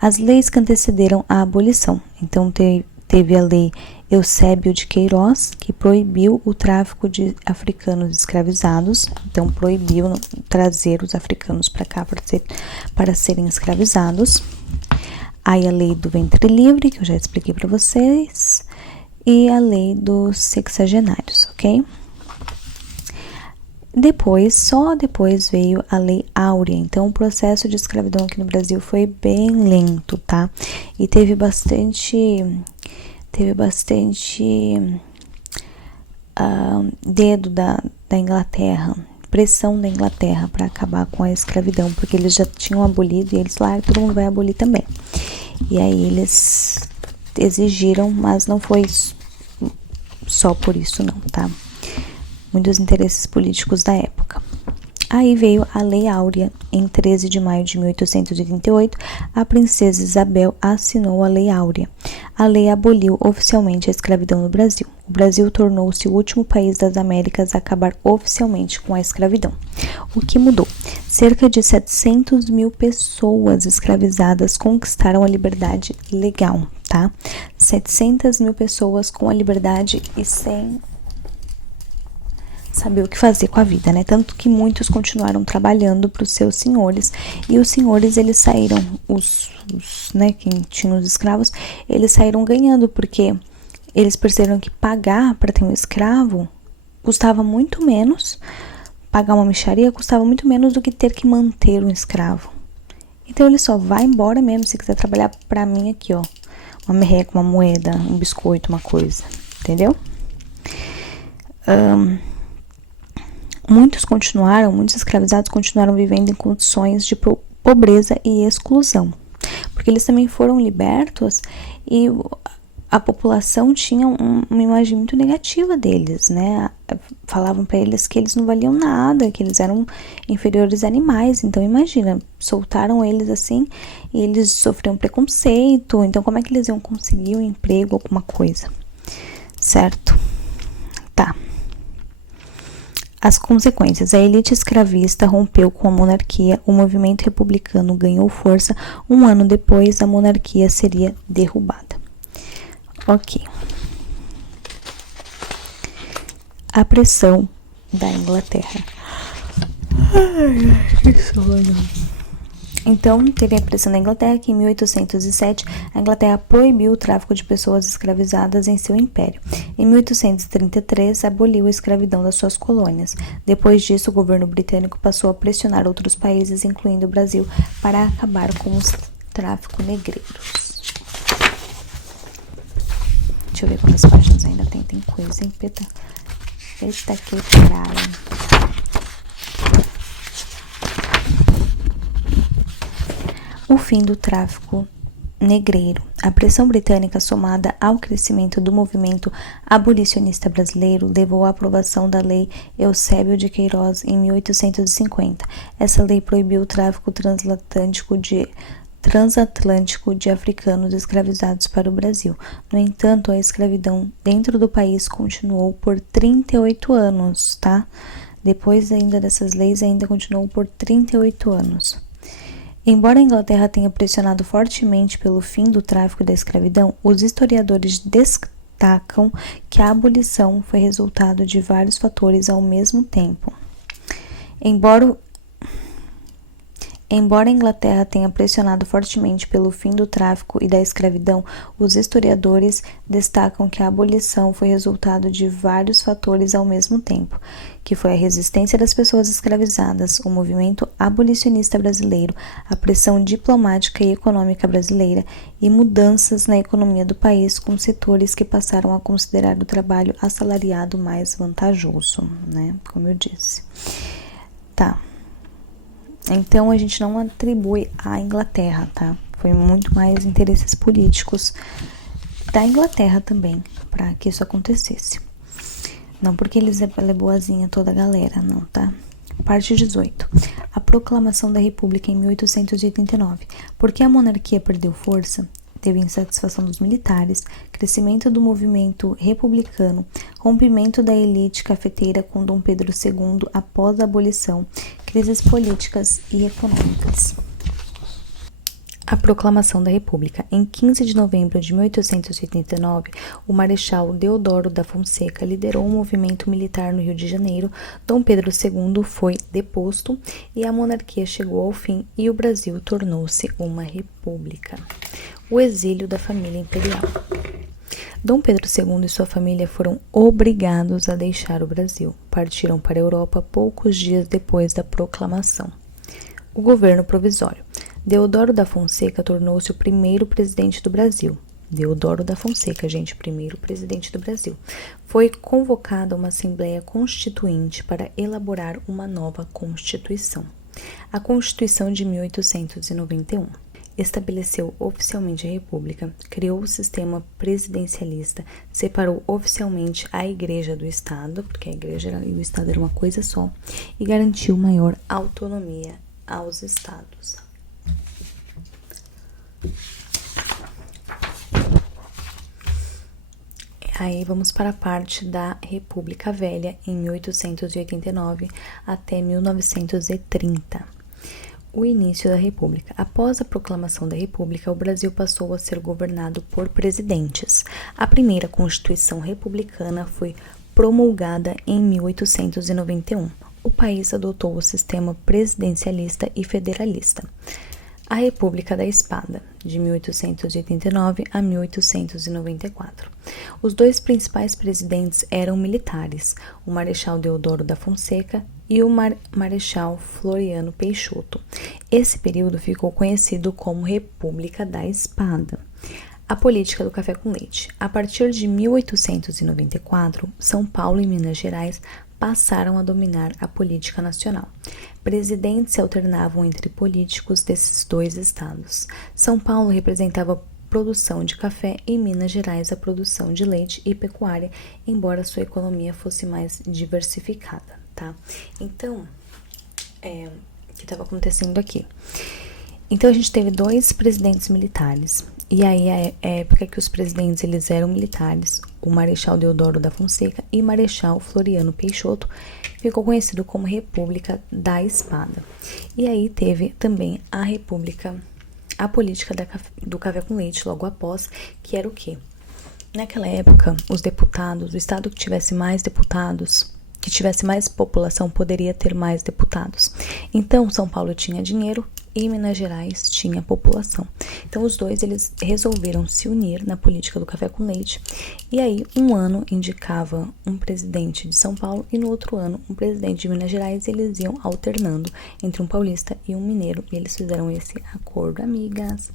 As leis que antecederam a abolição. Então, teve a lei Eusébio de Queiroz, que proibiu o tráfico de africanos escravizados, então proibiu trazer os africanos para cá para serem escravizados. Aí a lei do ventre livre, que eu já expliquei para vocês, e a lei dos sexagenários, ok? Só depois veio a Lei Áurea. Então, o processo de escravidão aqui no Brasil foi bem lento, tá? E teve bastante dedo da Inglaterra, pressão da Inglaterra para acabar com a escravidão, porque eles já tinham abolido e eles lá, todo mundo vai abolir também. E aí eles exigiram, mas não foi só por isso não, tá? Muitos interesses políticos da época. Aí veio a Lei Áurea. Em 13 de maio de 1888, a princesa Isabel assinou a Lei Áurea. A lei aboliu oficialmente a escravidão no Brasil. O Brasil tornou-se o último país das Américas a acabar oficialmente com a escravidão. O que mudou? Cerca de 700 mil pessoas escravizadas conquistaram a liberdade legal, tá? 700 mil pessoas com a liberdade e sem saber o que fazer com a vida, né? Tanto que muitos continuaram trabalhando para os seus senhores, e os senhores, eles saíram, né, quem tinha os escravos, eles saíram ganhando, porque eles perceberam que pagar para ter um escravo custava muito menos, pagar uma mixaria custava muito menos do que ter que manter um escravo. Então ele só vai embora mesmo se quiser trabalhar para mim aqui, ó, uma merreca, uma moeda, um biscoito, uma coisa, entendeu? Muitos escravizados continuaram vivendo em condições de pobreza e exclusão, porque eles também foram libertos e a população tinha uma imagem muito negativa deles, né? Falavam para eles que eles não valiam nada, que eles eram inferiores a animais. Então imagina, soltaram eles assim e eles sofriam preconceito. Então como é que eles iam conseguir um emprego, alguma coisa, certo? Tá. As consequências. A elite escravista rompeu com a monarquia, o movimento republicano ganhou força. Um ano depois, a monarquia seria derrubada. Ok. A pressão da Inglaterra. Ai, que sono. Então, teve a pressão da Inglaterra, que em 1807 a Inglaterra proibiu o tráfico de pessoas escravizadas em seu império. Em 1833, aboliu a escravidão das suas colônias. Depois disso, o governo britânico passou a pressionar outros países, incluindo o Brasil, para acabar com os tráficos negreiros. Deixa eu ver quantas páginas ainda tem. Tem coisa, hein, Peta? Eita, que caralho. O fim do tráfico negreiro. A pressão britânica, somada ao crescimento do movimento abolicionista brasileiro, levou à aprovação da Lei Eusébio de Queiroz em 1850. Essa lei proibiu o tráfico transatlântico de africanos escravizados para o Brasil. No entanto, a escravidão dentro do país continuou por 38 anos, tá? Depois ainda dessas leis, ainda continuou por 38 anos. Embora a Inglaterra tenha pressionado fortemente pelo fim do tráfico e da escravidão, os historiadores destacam que a abolição foi resultado de vários fatores ao mesmo tempo. Embora a Inglaterra tenha pressionado fortemente pelo fim do tráfico e da escravidão, os historiadores destacam que a abolição foi resultado de vários fatores ao mesmo tempo, que foi a resistência das pessoas escravizadas, o movimento abolicionista brasileiro, a pressão diplomática e econômica brasileira e mudanças na economia do país, com setores que passaram a considerar o trabalho assalariado mais vantajoso, né? Como eu disse. Tá. Então, a gente não atribui à Inglaterra, tá? Foi muito mais interesses políticos da Inglaterra também para que isso acontecesse. Não porque ela é boazinha toda a galera, não, tá? Parte 18. A proclamação da República em 1889. Porque a monarquia perdeu força, teve insatisfação dos militares, crescimento do movimento republicano, rompimento da elite cafeteira com Dom Pedro II após a abolição, crises políticas e econômicas. A Proclamação da República. Em 15 de novembro de 1889, o Marechal Deodoro da Fonseca liderou um movimento militar no Rio de Janeiro. Dom Pedro II foi deposto e a monarquia chegou ao fim e o Brasil tornou-se uma república. O exílio da família imperial. Dom Pedro II e sua família foram obrigados a deixar o Brasil. Partiram para a Europa poucos dias depois da proclamação. O governo provisório. Deodoro da Fonseca tornou-se o primeiro presidente do Brasil. Deodoro da Fonseca, gente, primeiro presidente do Brasil. Foi convocada uma Assembleia Constituinte para elaborar uma nova Constituição. A Constituição de 1891 estabeleceu oficialmente a República, criou o sistema presidencialista, separou oficialmente a Igreja do Estado, porque a Igreja e o Estado eram uma coisa só, e garantiu maior autonomia aos estados. Aí vamos para a parte da República Velha, em 1889 até 1930. O início da República. Após a proclamação da República, o Brasil passou a ser governado por presidentes. A primeira Constituição Republicana foi promulgada em 1891. O país adotou o sistema presidencialista e federalista. A República da Espada, de 1889 a 1894. Os dois principais presidentes eram militares, o Marechal Deodoro da Fonseca e o Marechal Floriano Peixoto. Esse período ficou conhecido como República da Espada. A política do café com leite. A partir de 1894, São Paulo e Minas Gerais passaram a dominar a política nacional. Presidentes se alternavam entre políticos desses dois estados. São Paulo representava a produção de café e Minas Gerais a produção de leite e pecuária, embora sua economia fosse mais diversificada, tá? Então, o que estava acontecendo aqui? Então, a gente teve dois presidentes militares. E aí, a época que os presidentes eles eram militares, o Marechal Deodoro da Fonseca e Marechal Floriano Peixoto, ficou conhecido como República da Espada. E aí teve também a política do café com leite logo após, que era o quê? Naquela época, os deputados, o estado que tivesse mais deputados, que tivesse mais população, poderia ter mais deputados. Então, São Paulo tinha dinheiro e Minas Gerais tinha população. Então, os dois eles resolveram se unir na política do café com leite. E aí, um ano indicava um presidente de São Paulo e no outro ano um presidente de Minas Gerais. E eles iam alternando entre um paulista e um mineiro. E eles fizeram esse acordo, amigas.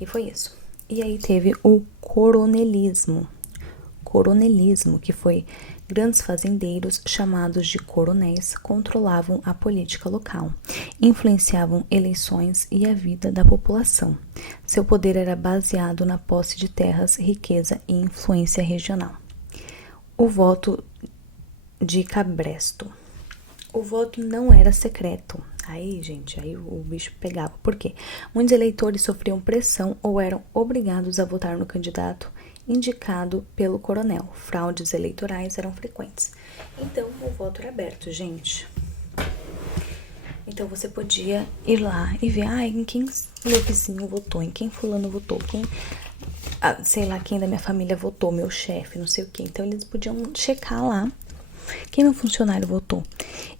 E foi isso. E aí teve o coronelismo. Coronelismo, que foi grandes fazendeiros, chamados de coronéis, controlavam a política local, influenciavam eleições e a vida da população. Seu poder era baseado na posse de terras, riqueza e influência regional. O voto de cabresto. O voto não era secreto. Aí, gente, aí o bicho pegava. Por quê? Muitos eleitores sofriam pressão ou eram obrigados a votar no candidato indicado pelo coronel. Fraudes eleitorais eram frequentes. Então, o voto era aberto, gente. Então, você podia ir lá e ver, em quem meu vizinho votou, em quem fulano votou, sei lá, quem da minha família votou, meu chefe, não sei o quê. Então, eles podiam checar lá quem meu funcionário votou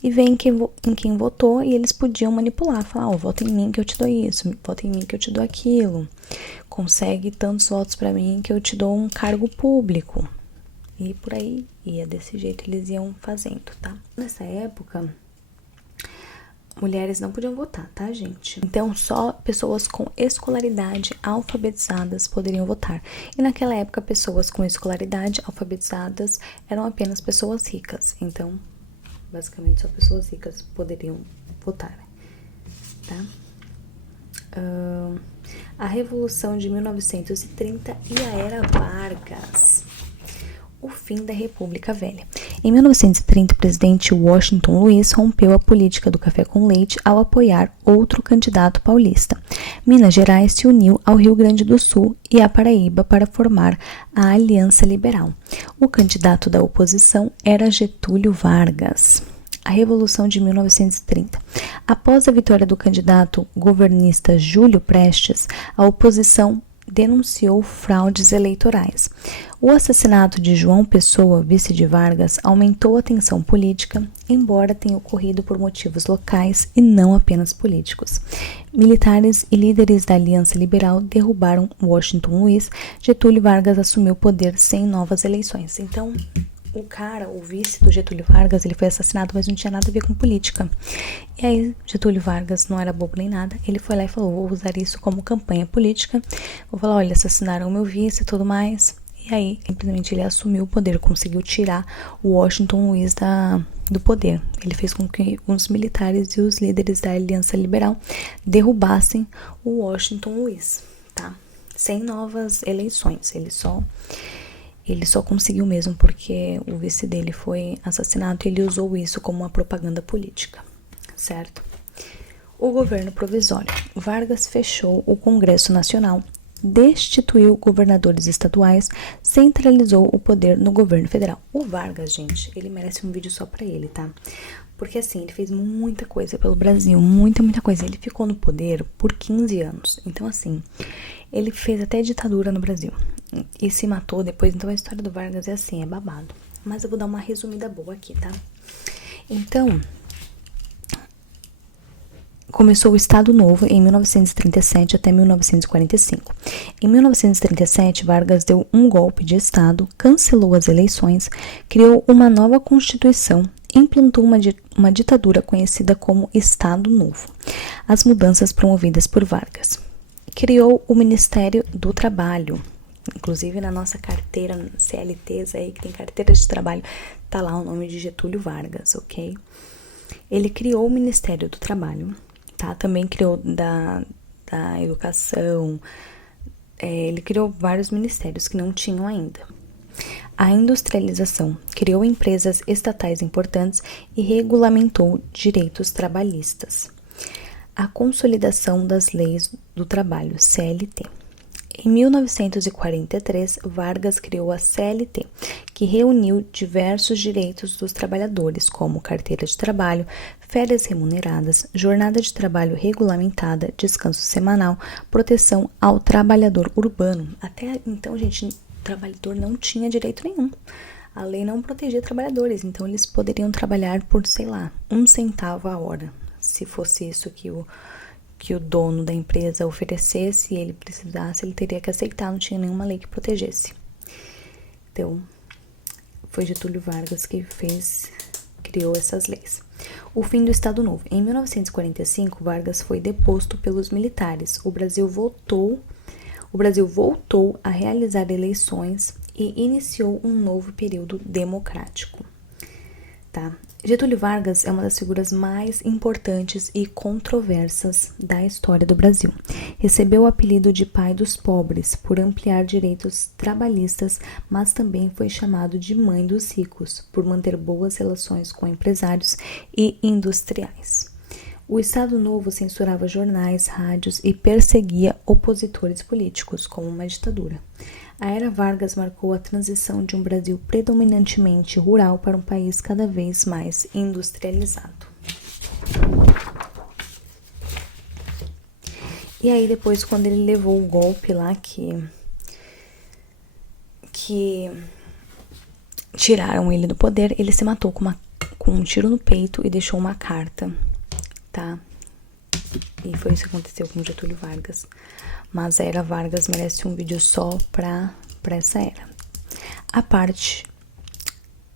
e ver em quem votou, e eles podiam manipular, falar, vota em mim que eu te dou isso, vota em mim que eu te dou aquilo, consegue tantos votos pra mim que eu te dou um cargo público, e por aí ia, desse jeito eles iam fazendo, tá? Nessa época, mulheres não podiam votar, tá, gente? Então, só pessoas com escolaridade alfabetizadas poderiam votar. E naquela época, pessoas com escolaridade alfabetizadas eram apenas pessoas ricas. Então, basicamente, só pessoas ricas poderiam votar, tá? A Revolução de 1930 e a Era Vargas. O fim da República Velha. Em 1930, o presidente Washington Luiz rompeu a política do café com leite ao apoiar outro candidato paulista. Minas Gerais se uniu ao Rio Grande do Sul e à Paraíba para formar a Aliança Liberal. O candidato da oposição era Getúlio Vargas. A Revolução de 1930. Após a vitória do candidato governista Júlio Prestes, a oposição denunciou fraudes eleitorais. O assassinato de João Pessoa, vice de Vargas, aumentou a tensão política, embora tenha ocorrido por motivos locais e não apenas políticos. Militares e líderes da Aliança Liberal derrubaram Washington Luiz. Getúlio Vargas assumiu o poder sem novas eleições. Então, o vice do Getúlio Vargas, ele foi assassinado, mas não tinha nada a ver com política. E aí, Getúlio Vargas não era bobo nem nada, ele foi lá e falou, vou usar isso como campanha política, vou falar, olha, assassinaram o meu vice e tudo mais. E aí, simplesmente, ele assumiu o poder, conseguiu tirar o Washington Luiz do poder. Ele fez com que os militares e os líderes da Aliança Liberal derrubassem o Washington Luiz, tá? Sem novas eleições, ele só conseguiu mesmo porque o vice dele foi assassinado e ele usou isso como uma propaganda política, certo? O governo provisório. Vargas fechou o Congresso Nacional, destituiu governadores estaduais, centralizou o poder no governo federal. O Vargas, gente, ele merece um vídeo só pra ele, tá? Porque assim, ele fez muita coisa pelo Brasil, muita coisa. Ele ficou no poder por 15 anos. Então assim, ele fez até ditadura no Brasil e se matou depois. Então a história do Vargas é assim, é babado. Mas eu vou dar uma resumida boa aqui, tá? Então, começou o Estado Novo em 1937 até 1945. Em 1937, Vargas deu um golpe de Estado, cancelou as eleições, criou uma nova Constituição, implantou uma ditadura conhecida como Estado Novo. As mudanças promovidas por Vargas. Criou o Ministério do Trabalho. Inclusive na nossa carteira CLTs aí, que tem carteira de trabalho, tá lá o nome de Getúlio Vargas, ok? Ele criou o Ministério do Trabalho, tá? Também criou da Educação, ele criou vários ministérios que não tinham ainda. A industrialização, criou empresas estatais importantes e regulamentou direitos trabalhistas. A consolidação das leis do trabalho, CLT. Em 1943, Vargas criou a CLT, que reuniu diversos direitos dos trabalhadores, como carteira de trabalho, férias remuneradas, jornada de trabalho regulamentada, descanso semanal, proteção ao trabalhador urbano. Até então, gente, o trabalhador não tinha direito nenhum. A lei não protegia trabalhadores, então eles poderiam trabalhar por, sei lá, 1 centavo a hora. Se fosse isso que o dono da empresa oferecesse e ele precisasse, ele teria que aceitar, não tinha nenhuma lei que protegesse. Então, foi Getúlio Vargas que criou essas leis. O fim do Estado Novo. Em 1945, Vargas foi deposto pelos militares. O Brasil voltou a realizar eleições e iniciou um novo período democrático. Tá? Getúlio Vargas é uma das figuras mais importantes e controversas da história do Brasil. Recebeu o apelido de pai dos pobres por ampliar direitos trabalhistas, mas também foi chamado de mãe dos ricos por manter boas relações com empresários e industriais. O Estado Novo censurava jornais, rádios e perseguia opositores políticos, como uma ditadura. A era Vargas marcou a transição de um Brasil predominantemente rural para um país cada vez mais industrializado. E aí depois, quando ele levou o golpe lá que tiraram ele do poder, ele se matou com um tiro no peito e deixou uma carta, tá? E foi isso que aconteceu com Getúlio Vargas. Mas a era Vargas merece um vídeo só pra essa era. A parte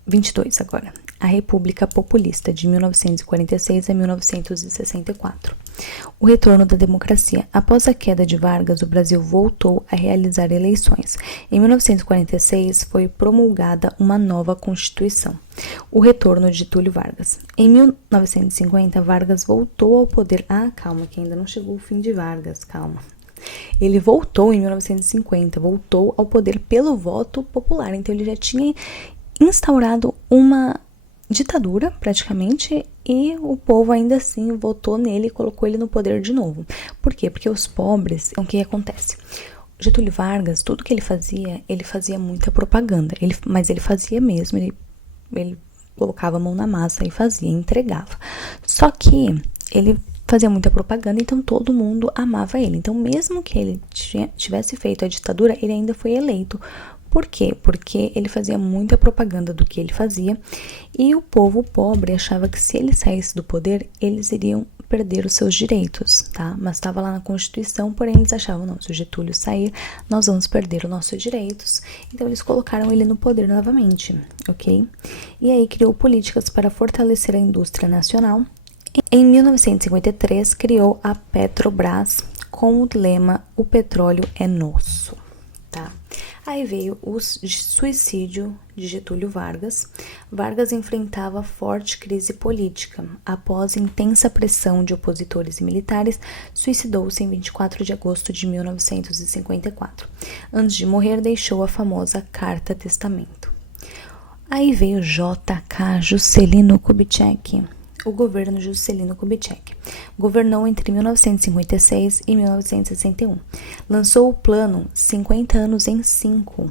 22 agora. A República Populista, de 1946 a 1964. O retorno da democracia. Após a queda de Vargas, o Brasil voltou a realizar eleições. Em 1946, foi promulgada uma nova Constituição. O retorno de Getúlio Vargas. Em 1950, Vargas voltou ao poder. Calma, que ainda não chegou o fim de Vargas, calma. Ele voltou em 1950, voltou ao poder pelo voto popular. Então, ele já tinha instaurado uma ditadura, praticamente, e o povo ainda assim votou nele e colocou ele no poder de novo. Por quê? Porque os pobres, o que acontece? Getúlio Vargas, tudo que ele fazia muita propaganda, mas ele fazia mesmo, ele colocava a mão na massa e fazia, entregava. Só que ele fazia muita propaganda, então todo mundo amava ele. Então, mesmo que ele tivesse feito a ditadura, ele ainda foi eleito. Por quê? Porque ele fazia muita propaganda do que ele fazia e o povo pobre achava que se ele saísse do poder, eles iriam perder os seus direitos, tá? Mas estava lá na Constituição, porém eles achavam, não, se o Getúlio sair, nós vamos perder os nossos direitos. Então eles colocaram ele no poder novamente, ok? E aí criou políticas para fortalecer a indústria nacional. Em 1953, criou a Petrobras com o lema "O petróleo é nosso", tá? Aí veio o suicídio de Getúlio Vargas. Vargas enfrentava forte crise política. Após intensa pressão de opositores e militares, suicidou-se em 24 de agosto de 1954. Antes de morrer, deixou a famosa Carta Testamento. Aí veio J.K. Juscelino Kubitschek. O governo Juscelino Kubitschek governou entre 1956 e 1961. Lançou o plano 50 anos em 5,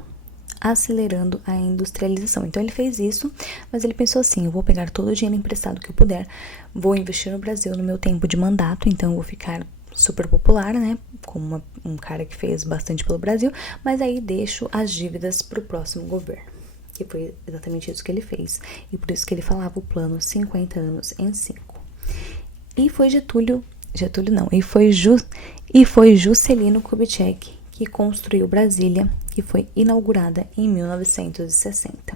acelerando a industrialização. Então ele fez isso, mas ele pensou assim, eu vou pegar todo o dinheiro emprestado que eu puder, vou investir no Brasil no meu tempo de mandato, então eu vou ficar super popular, né, como um cara que fez bastante pelo Brasil, mas aí deixo as dívidas para o próximo governo. Que foi exatamente isso que ele fez. E por isso que ele falava o plano 50 anos em 5. E foi foi Juscelino Kubitschek que construiu Brasília, que foi inaugurada em 1960.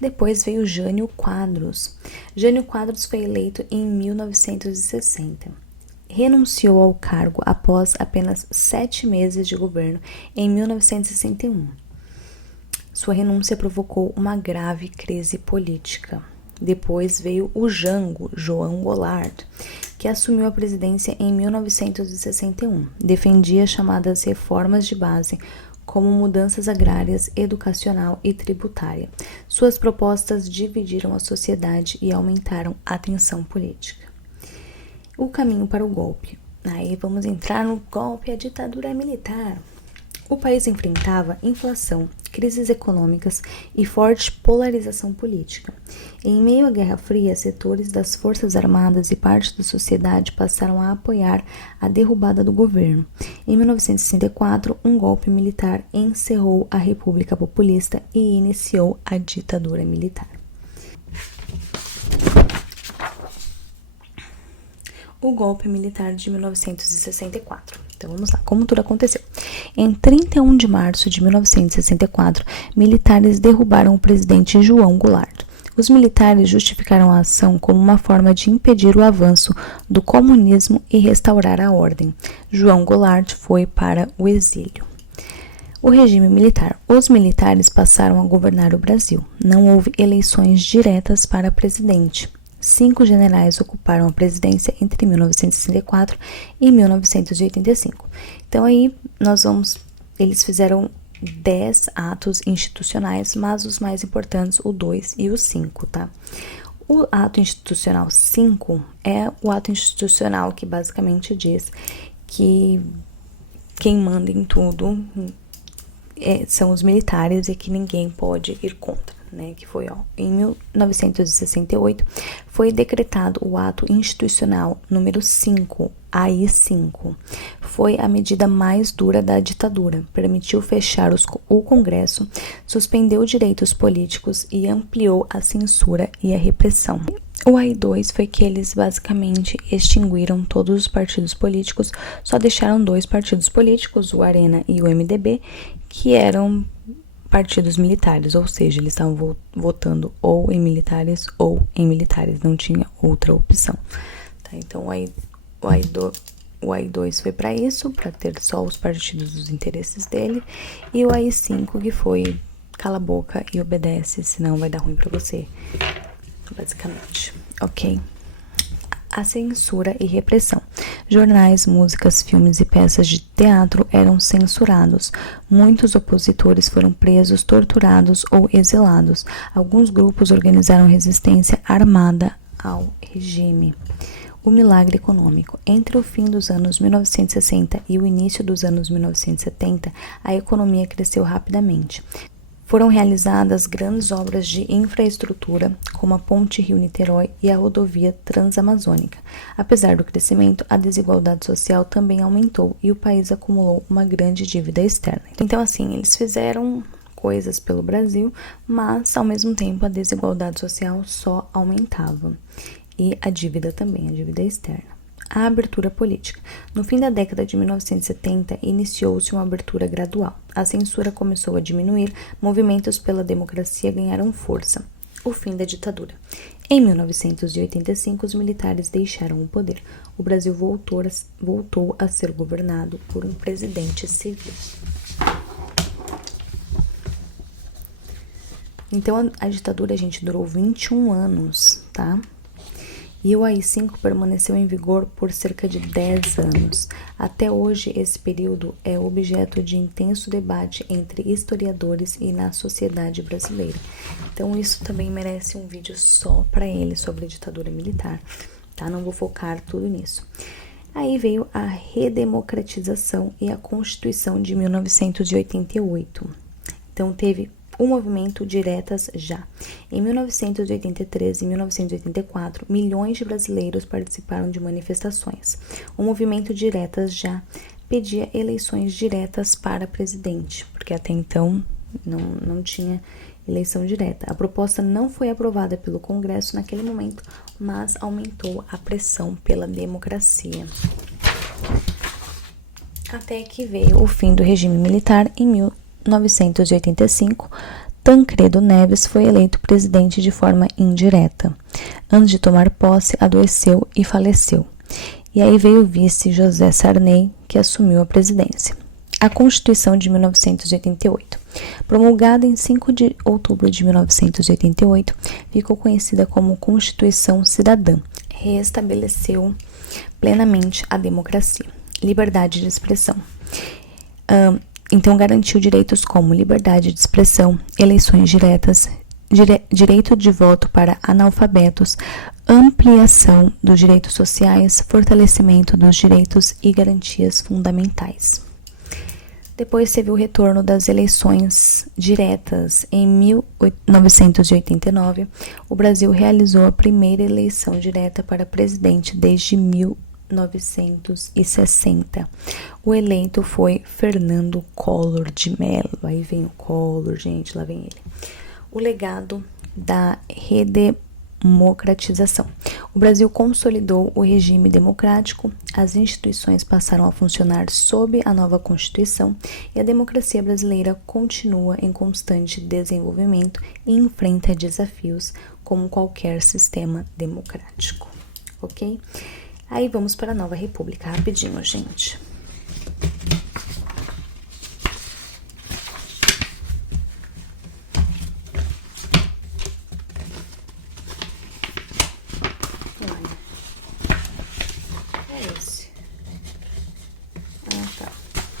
Depois veio Jânio Quadros. Jânio Quadros foi eleito em 1960. Renunciou ao cargo após apenas 7 meses de governo em 1961. Sua renúncia provocou uma grave crise política. Depois veio o Jango, João Goulart, que assumiu a presidência em 1961. Defendia as chamadas reformas de base, como mudanças agrárias, educacional e tributária. Suas propostas dividiram a sociedade e aumentaram a tensão política. O caminho para o golpe. Aí vamos entrar no golpe, a ditadura militar. O país enfrentava inflação, crises econômicas e forte polarização política. Em meio à Guerra Fria, setores das Forças Armadas e parte da sociedade passaram a apoiar a derrubada do governo. Em 1964, um golpe militar encerrou a República Populista e iniciou a ditadura militar. O golpe militar de 1964. Então vamos lá, como tudo aconteceu. Em 31 de março de 1964, militares derrubaram o presidente João Goulart. Os militares justificaram a ação como uma forma de impedir o avanço do comunismo e restaurar a ordem. João Goulart foi para o exílio. O regime militar. Os militares passaram a governar o Brasil. Não houve eleições diretas para presidente. 5 generais ocuparam a presidência entre 1964 e 1985. Então aí eles fizeram 10 atos institucionais, mas os mais importantes, o 2 e o 5, tá? O ato institucional 5 é o ato institucional que basicamente diz que quem manda em tudo são os militares e que ninguém pode ir contra. Que foi em 1968, foi decretado o ato institucional número 5, AI-5. Foi a medida mais dura da ditadura, permitiu fechar o Congresso, suspendeu direitos políticos e ampliou a censura e a repressão. O AI-2 foi que eles basicamente extinguiram todos os partidos políticos, só deixaram 2 partidos políticos, o Arena e o MDB, que eram partidos militares, ou seja, eles estavam votando ou em militares, não tinha outra opção. Tá? Então, o AI-2 foi para isso, para ter só os partidos dos interesses dele, e o AI-5 que foi cala a boca e obedece, senão vai dar ruim para você, basicamente, ok? A censura e repressão. Jornais, músicas, filmes e peças de teatro eram censurados. Muitos opositores foram presos, torturados ou exilados. Alguns grupos organizaram resistência armada ao regime. O milagre econômico. Entre o fim dos anos 1960 e o início dos anos 1970, a economia cresceu rapidamente. Foram realizadas grandes obras de infraestrutura, como a Ponte Rio-Niterói e a rodovia Transamazônica. Apesar do crescimento, a desigualdade social também aumentou e o país acumulou uma grande dívida externa. Então, assim, eles fizeram coisas pelo Brasil, mas, ao mesmo tempo, a desigualdade social só aumentava. E a dívida também, a dívida externa. A abertura política. No fim da década de 1970, iniciou-se uma abertura gradual. A censura começou a diminuir, movimentos pela democracia ganharam força. O fim da ditadura. Em 1985, os militares deixaram o poder. O Brasil voltou a ser governado por um presidente civil. Então, a ditadura, gente, durou 21 anos, tá? E o AI-5 permaneceu em vigor por cerca de 10 anos. Até hoje, esse período é objeto de intenso debate entre historiadores e na sociedade brasileira. Então, isso também merece um vídeo só para ele, sobre a ditadura militar, tá? Não vou focar tudo nisso. Aí veio a redemocratização e a Constituição de 1988. Então, teve o movimento Diretas Já. Em 1983 e 1984, milhões de brasileiros participaram de manifestações. O movimento Diretas Já pedia eleições diretas para presidente, porque até então não tinha eleição direta. A proposta não foi aprovada pelo Congresso naquele momento, mas aumentou a pressão pela democracia. Até que veio o fim do regime militar em 1985, Tancredo Neves foi eleito presidente de forma indireta. Antes de tomar posse, adoeceu e faleceu. E aí veio o vice José Sarney, que assumiu a presidência. A Constituição de 1988, promulgada em 5 de outubro de 1988, ficou conhecida como Constituição Cidadã. Reestabeleceu plenamente a democracia, liberdade de expressão. Então, garantiu direitos como liberdade de expressão, eleições diretas, direito de voto para analfabetos, ampliação dos direitos sociais, fortalecimento dos direitos e garantias fundamentais. Depois teve o retorno das eleições diretas. Em 1989, o Brasil realizou a primeira eleição direta para presidente desde 1960. O eleito foi Fernando Collor de Mello. Aí vem o Collor, gente, lá vem ele. O legado da redemocratização. O Brasil consolidou o regime democrático, as instituições passaram a funcionar sob a nova Constituição e a democracia brasileira continua em constante desenvolvimento e enfrenta desafios como qualquer sistema democrático, ok? Aí vamos para a Nova República, rapidinho, gente. Olha, é esse. Ah, tá.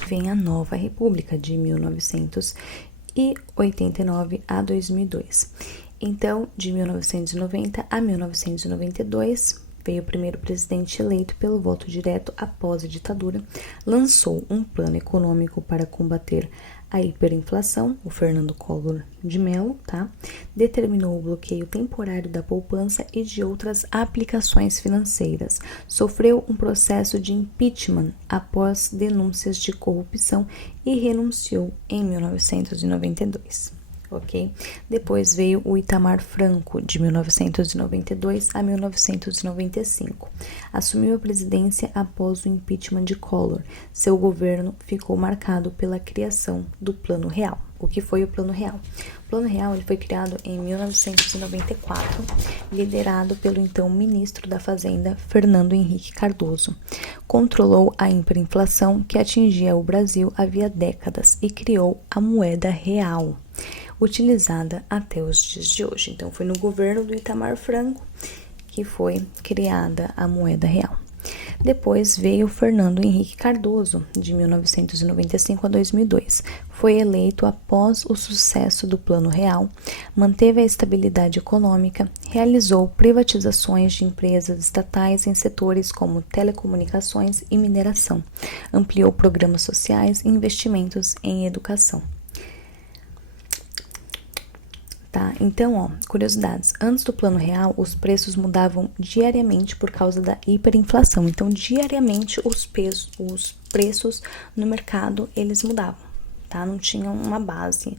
Vem a Nova República, de 1989 a 2002. Então, de 1990 a 1992... veio o primeiro presidente eleito pelo voto direto após a ditadura, lançou um plano econômico para combater a hiperinflação, o Fernando Collor de Mello, tá? Determinou o bloqueio temporário da poupança e de outras aplicações financeiras. Sofreu um processo de impeachment após denúncias de corrupção e renunciou em 1992. Ok? Depois veio o Itamar Franco, de 1992 a 1995. Assumiu a presidência após o impeachment de Collor. Seu governo ficou marcado pela criação do Plano Real. O que foi o Plano Real? O Plano Real ele foi criado em 1994, liderado pelo então ministro da Fazenda, Fernando Henrique Cardoso. Controlou a hiperinflação que atingia o Brasil havia décadas e criou a moeda real, utilizada até os dias de hoje. Então, foi no governo do Itamar Franco que foi criada a moeda real. Depois veio Fernando Henrique Cardoso, de 1995 a 2002. Foi eleito após o sucesso do Plano Real, manteve a estabilidade econômica, realizou privatizações de empresas estatais em setores como telecomunicações e mineração, ampliou programas sociais e investimentos em educação. Tá, então, ó, curiosidades. Antes do Plano Real, os preços mudavam diariamente por causa da hiperinflação. Então, diariamente, os preços no mercado, eles mudavam, tá? Não tinham uma base.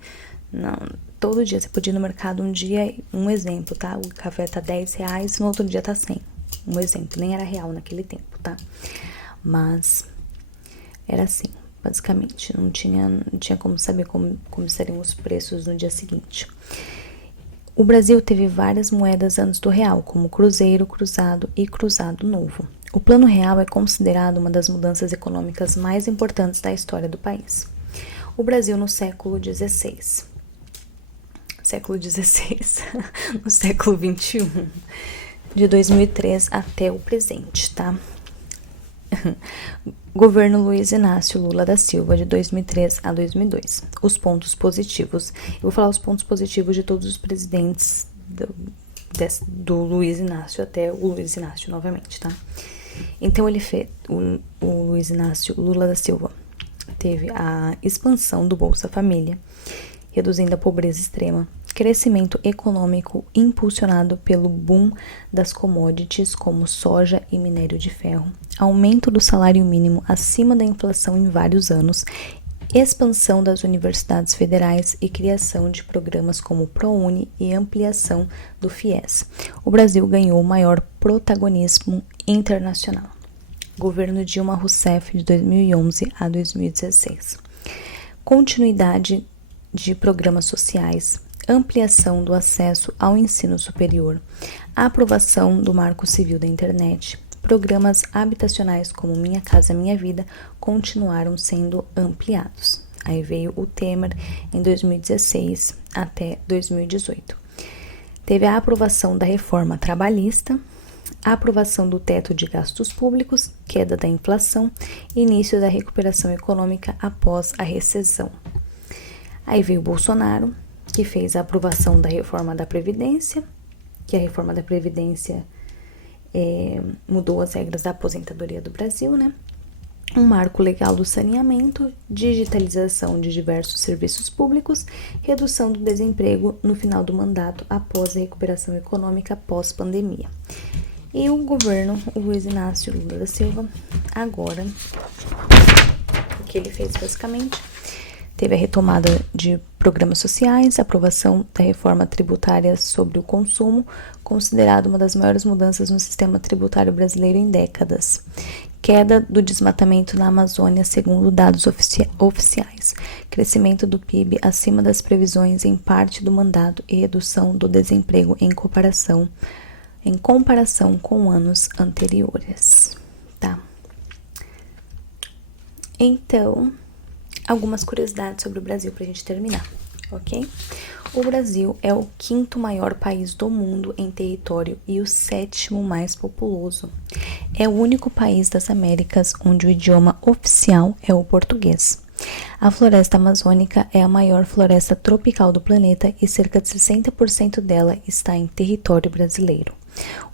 Não, todo dia você podia ir no mercado um dia, um exemplo, tá? O café tá R$10, no outro dia tá 100. Um exemplo, nem era real naquele tempo, tá? Mas era assim, basicamente. Não tinha como saber como seriam os preços no dia seguinte. O Brasil teve várias moedas antes do real, como cruzeiro, cruzado e cruzado novo. O Plano Real é considerado uma das mudanças econômicas mais importantes da história do país. O Brasil no século XVI, no século XXI, de 2003 até o presente, tá? Governo Luiz Inácio Lula da Silva, de 2003 a 2002. Os pontos positivos. Eu vou falar os pontos positivos de todos os presidentes do Luiz Inácio até o Luiz Inácio novamente, tá? Então, ele fez, o Luiz Inácio Lula da Silva teve a expansão do Bolsa Família, reduzindo a pobreza extrema, crescimento econômico impulsionado pelo boom das commodities como soja e minério de ferro, aumento do salário mínimo acima da inflação em vários anos, expansão das universidades federais e criação de programas como o ProUni e ampliação do FIES. O Brasil ganhou maior protagonismo internacional. Governo Dilma Rousseff, de 2011 a 2016. Continuidade de programas sociais, ampliação do acesso ao ensino superior, a aprovação do Marco Civil da Internet, programas habitacionais como Minha Casa Minha Vida continuaram sendo ampliados. Aí veio o Temer em 2016 até 2018. Teve a aprovação da reforma trabalhista, a aprovação do teto de gastos públicos, queda da inflação, início da recuperação econômica após a recessão. Aí veio o Bolsonaro, que fez a aprovação da reforma da Previdência, que a reforma da Previdência mudou as regras da aposentadoria do Brasil, né? Um marco legal do saneamento, digitalização de diversos serviços públicos, redução do desemprego no final do mandato após a recuperação econômica pós-pandemia. E o governo, o Luiz Inácio Lula da Silva, agora, o que ele fez basicamente? Teve a retomada de programas sociais, aprovação da reforma tributária sobre o consumo, considerada uma das maiores mudanças no sistema tributário brasileiro em décadas. Queda do desmatamento na Amazônia, segundo dados oficiais. Crescimento do PIB acima das previsões em parte do mandato e redução do desemprego em comparação com anos anteriores. Tá? Então, algumas curiosidades sobre o Brasil para a gente terminar, ok? O Brasil é o 5º maior país do mundo em território e o 7º mais populoso. É o único país das Américas onde o idioma oficial é o português. A floresta amazônica é a maior floresta tropical do planeta e cerca de 60% dela está em território brasileiro.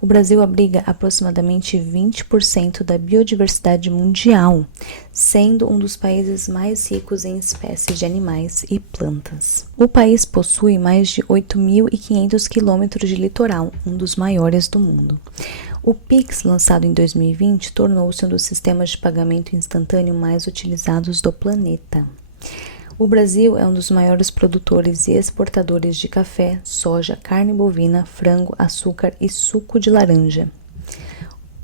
O Brasil abriga aproximadamente 20% da biodiversidade mundial, sendo um dos países mais ricos em espécies de animais e plantas. O país possui mais de 8.500 quilômetros de litoral, um dos maiores do mundo. O Pix, lançado em 2020, tornou-se um dos sistemas de pagamento instantâneo mais utilizados do planeta. O Brasil é um dos maiores produtores e exportadores de café, soja, carne bovina, frango, açúcar e suco de laranja.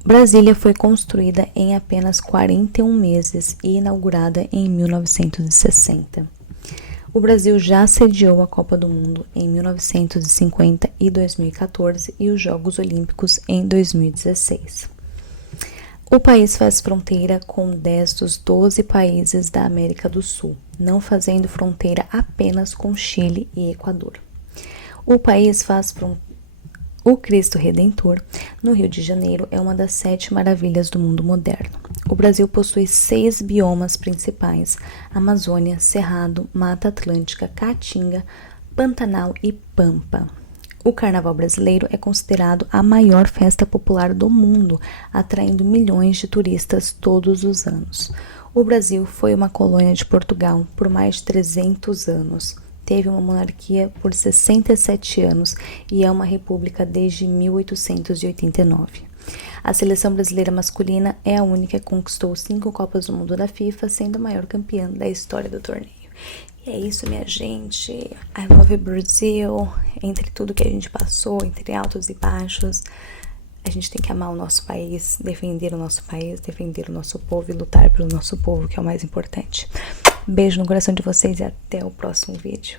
Brasília foi construída em apenas 41 meses e inaugurada em 1960. O Brasil já sediou a Copa do Mundo em 1950 e 2014 e os Jogos Olímpicos em 2016. O país faz fronteira com 10 dos 12 países da América do Sul, não fazendo fronteira apenas com Chile e Equador. O país faz O Cristo Redentor, no Rio de Janeiro, é uma das 7 maravilhas do mundo moderno. O Brasil possui 6 biomas principais: Amazônia, Cerrado, Mata Atlântica, Caatinga, Pantanal e Pampa. O Carnaval brasileiro é considerado a maior festa popular do mundo, atraindo milhões de turistas todos os anos. O Brasil foi uma colônia de Portugal por mais de 300 anos. teve uma monarquia por 67 anos e é uma república desde 1889. A seleção brasileira masculina é a única que conquistou 5 Copas do Mundo da FIFA, sendo a maior campeã da história do torneio. E é isso, minha gente. I love Brazil. Entre tudo que a gente passou, entre altos e baixos, a gente tem que amar o nosso país, defender o nosso povo e lutar pelo nosso povo, que é o mais importante. Beijo no coração de vocês e até o próximo vídeo.